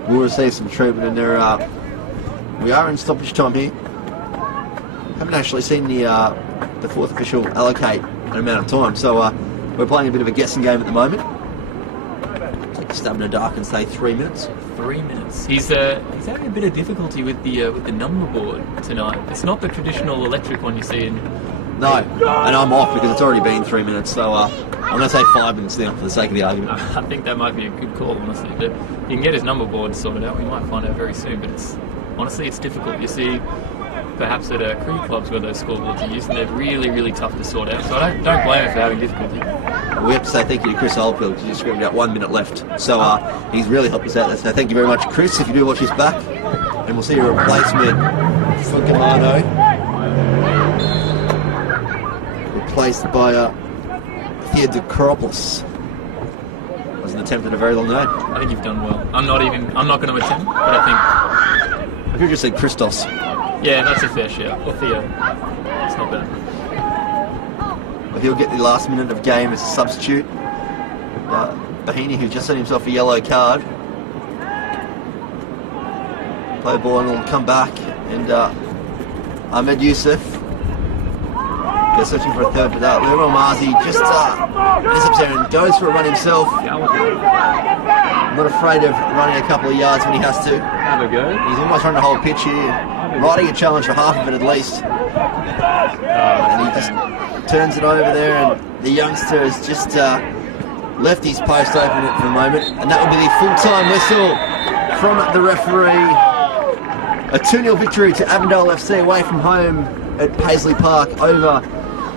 will receive some treatment, and we are in stoppage time here. Haven't actually seen the fourth official allocate an amount of time, so we're playing a bit of a guessing game at the moment. Take a stab in the dark and say 3 minutes. 3 minutes. He's having a bit of difficulty with the number board tonight. It's not the traditional electric one you see in. No, and I'm off because it's already been 3 minutes, so I'm going to say 5 minutes now for the sake of the argument. I think that might be a good call, honestly. But you can get his number board sorted out. We might find out very soon. But it's difficult. You see, perhaps at crew clubs where those scoreboards are used, and they're really, really tough to sort out. So I don't blame him for having difficulty. We have to say thank you to Chris Oldfield because he screamed out 1 minute left. So he's really helped us out there. So thank you very much, Chris, if you do watch this back. And we'll see your replacement for Gamano. Replaced by Theodoropoulos. That was an attempt at a very long name. I think you've done well. I'm not going to attempt, but I I could just say Christos. think, yeah, that's a fair share. Or Theo. It's not bad. Well, he'll get the last minute of game as a substitute. Bahini, who just sent himself a yellow card. Play ball and will come back. And Ahmed Youssef. They're searching for a third, but Lionel Marzi just intercepts there and goes for a run himself. Not afraid of running a couple of yards when he has to. Have a go. He's almost running the whole pitch here, riding a challenge for half of it at least. And he just turns it over there, and the youngster has just left his post open for a moment, and that will be the full-time whistle from the referee. A 2-0 victory to Avondale FC away from home at Paisley Park over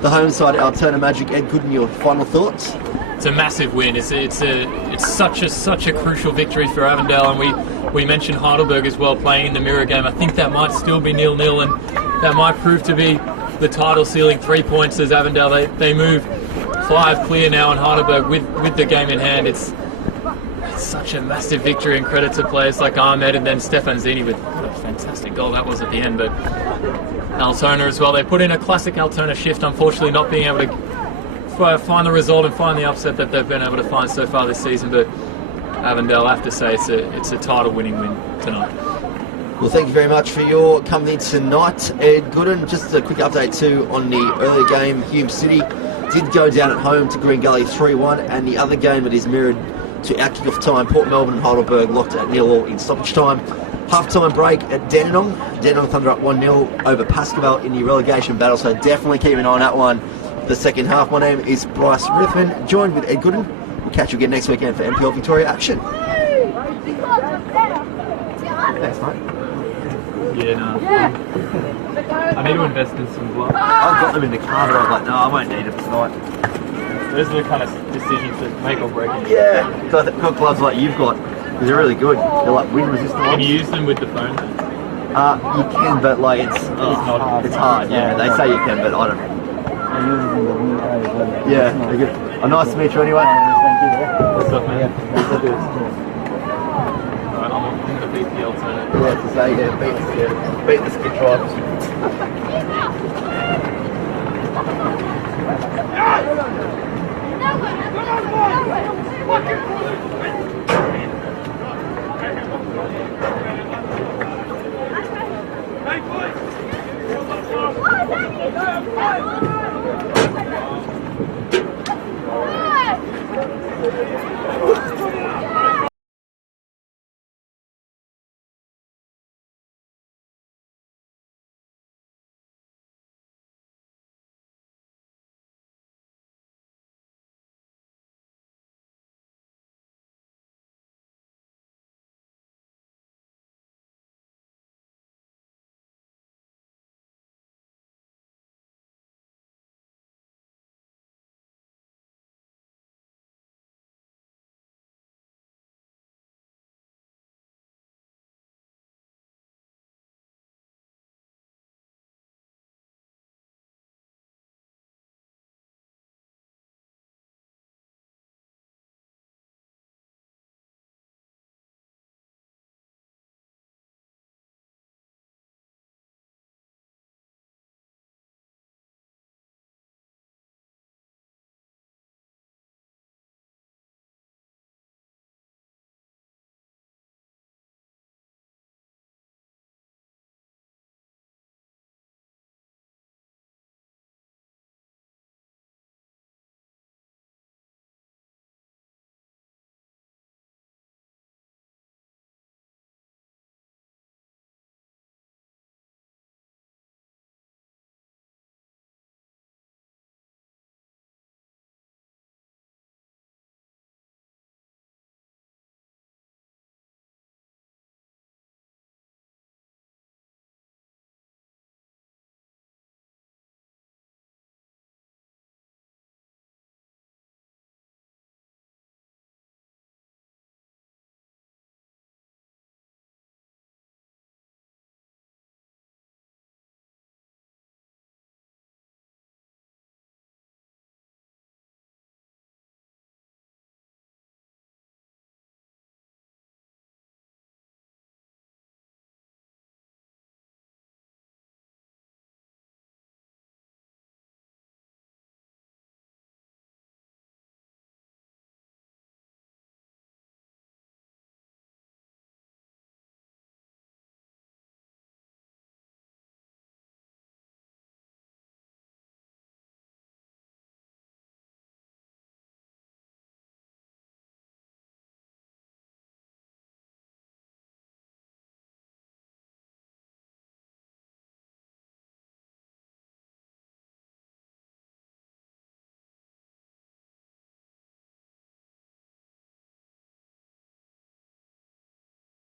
the home side Altona Magic. Ed Gooden, your final thoughts? It's a massive win. It's such a crucial victory for Avondale, and we mentioned Heidelberg as well playing in the mirror game. I think that might still be 0-0, and that might prove to be the title sealing 3 points as Avondale they move 5 clear now on Heidelberg with the game in hand. It's such a massive victory, and credit to players like Ahmed and then Stefan Zini with what a fantastic goal that was at the end. But Altona as well, they put in a classic Altona shift, unfortunately not being able to find the result and find the upset that they've been able to find so far this season. But Avondale, I have to say, it's a title winning win tonight. Well, thank you very much for your company tonight, Ed Gooden. Just a quick update too on the earlier game. Hume City did go down at home to Green Gully 3-1, and the other game that is mirrored to our kickoff time, Port Melbourne and Heidelberg locked at 0-0 in stoppage time. Half-time break at Dandenong. Dandenong Thunder up 1-0 over Pascoval in the relegation battle, so definitely keep an eye on that one the second half. My name is Bryce Ruthven, joined with Ed Gooden. We'll catch you again next weekend for NPL Victoria action. Thanks, mate. Yeah, no. I need to invest in some gloves. I've got them in the car, but I was like, no, I won't need them tonight. Those are the kind of decisions that make or break it. Yeah, got gloves like you've got. They're really good. They're like wind resistant ones. Can you use them with the phone? You can, but like it's hard. Yeah, they say you can, but I don't know. Yeah, they're good. Oh, nice to meet you anyway. What's up, man? Alright, I'm going to beat the Altona. Yeah, to say, beat the skid drivers.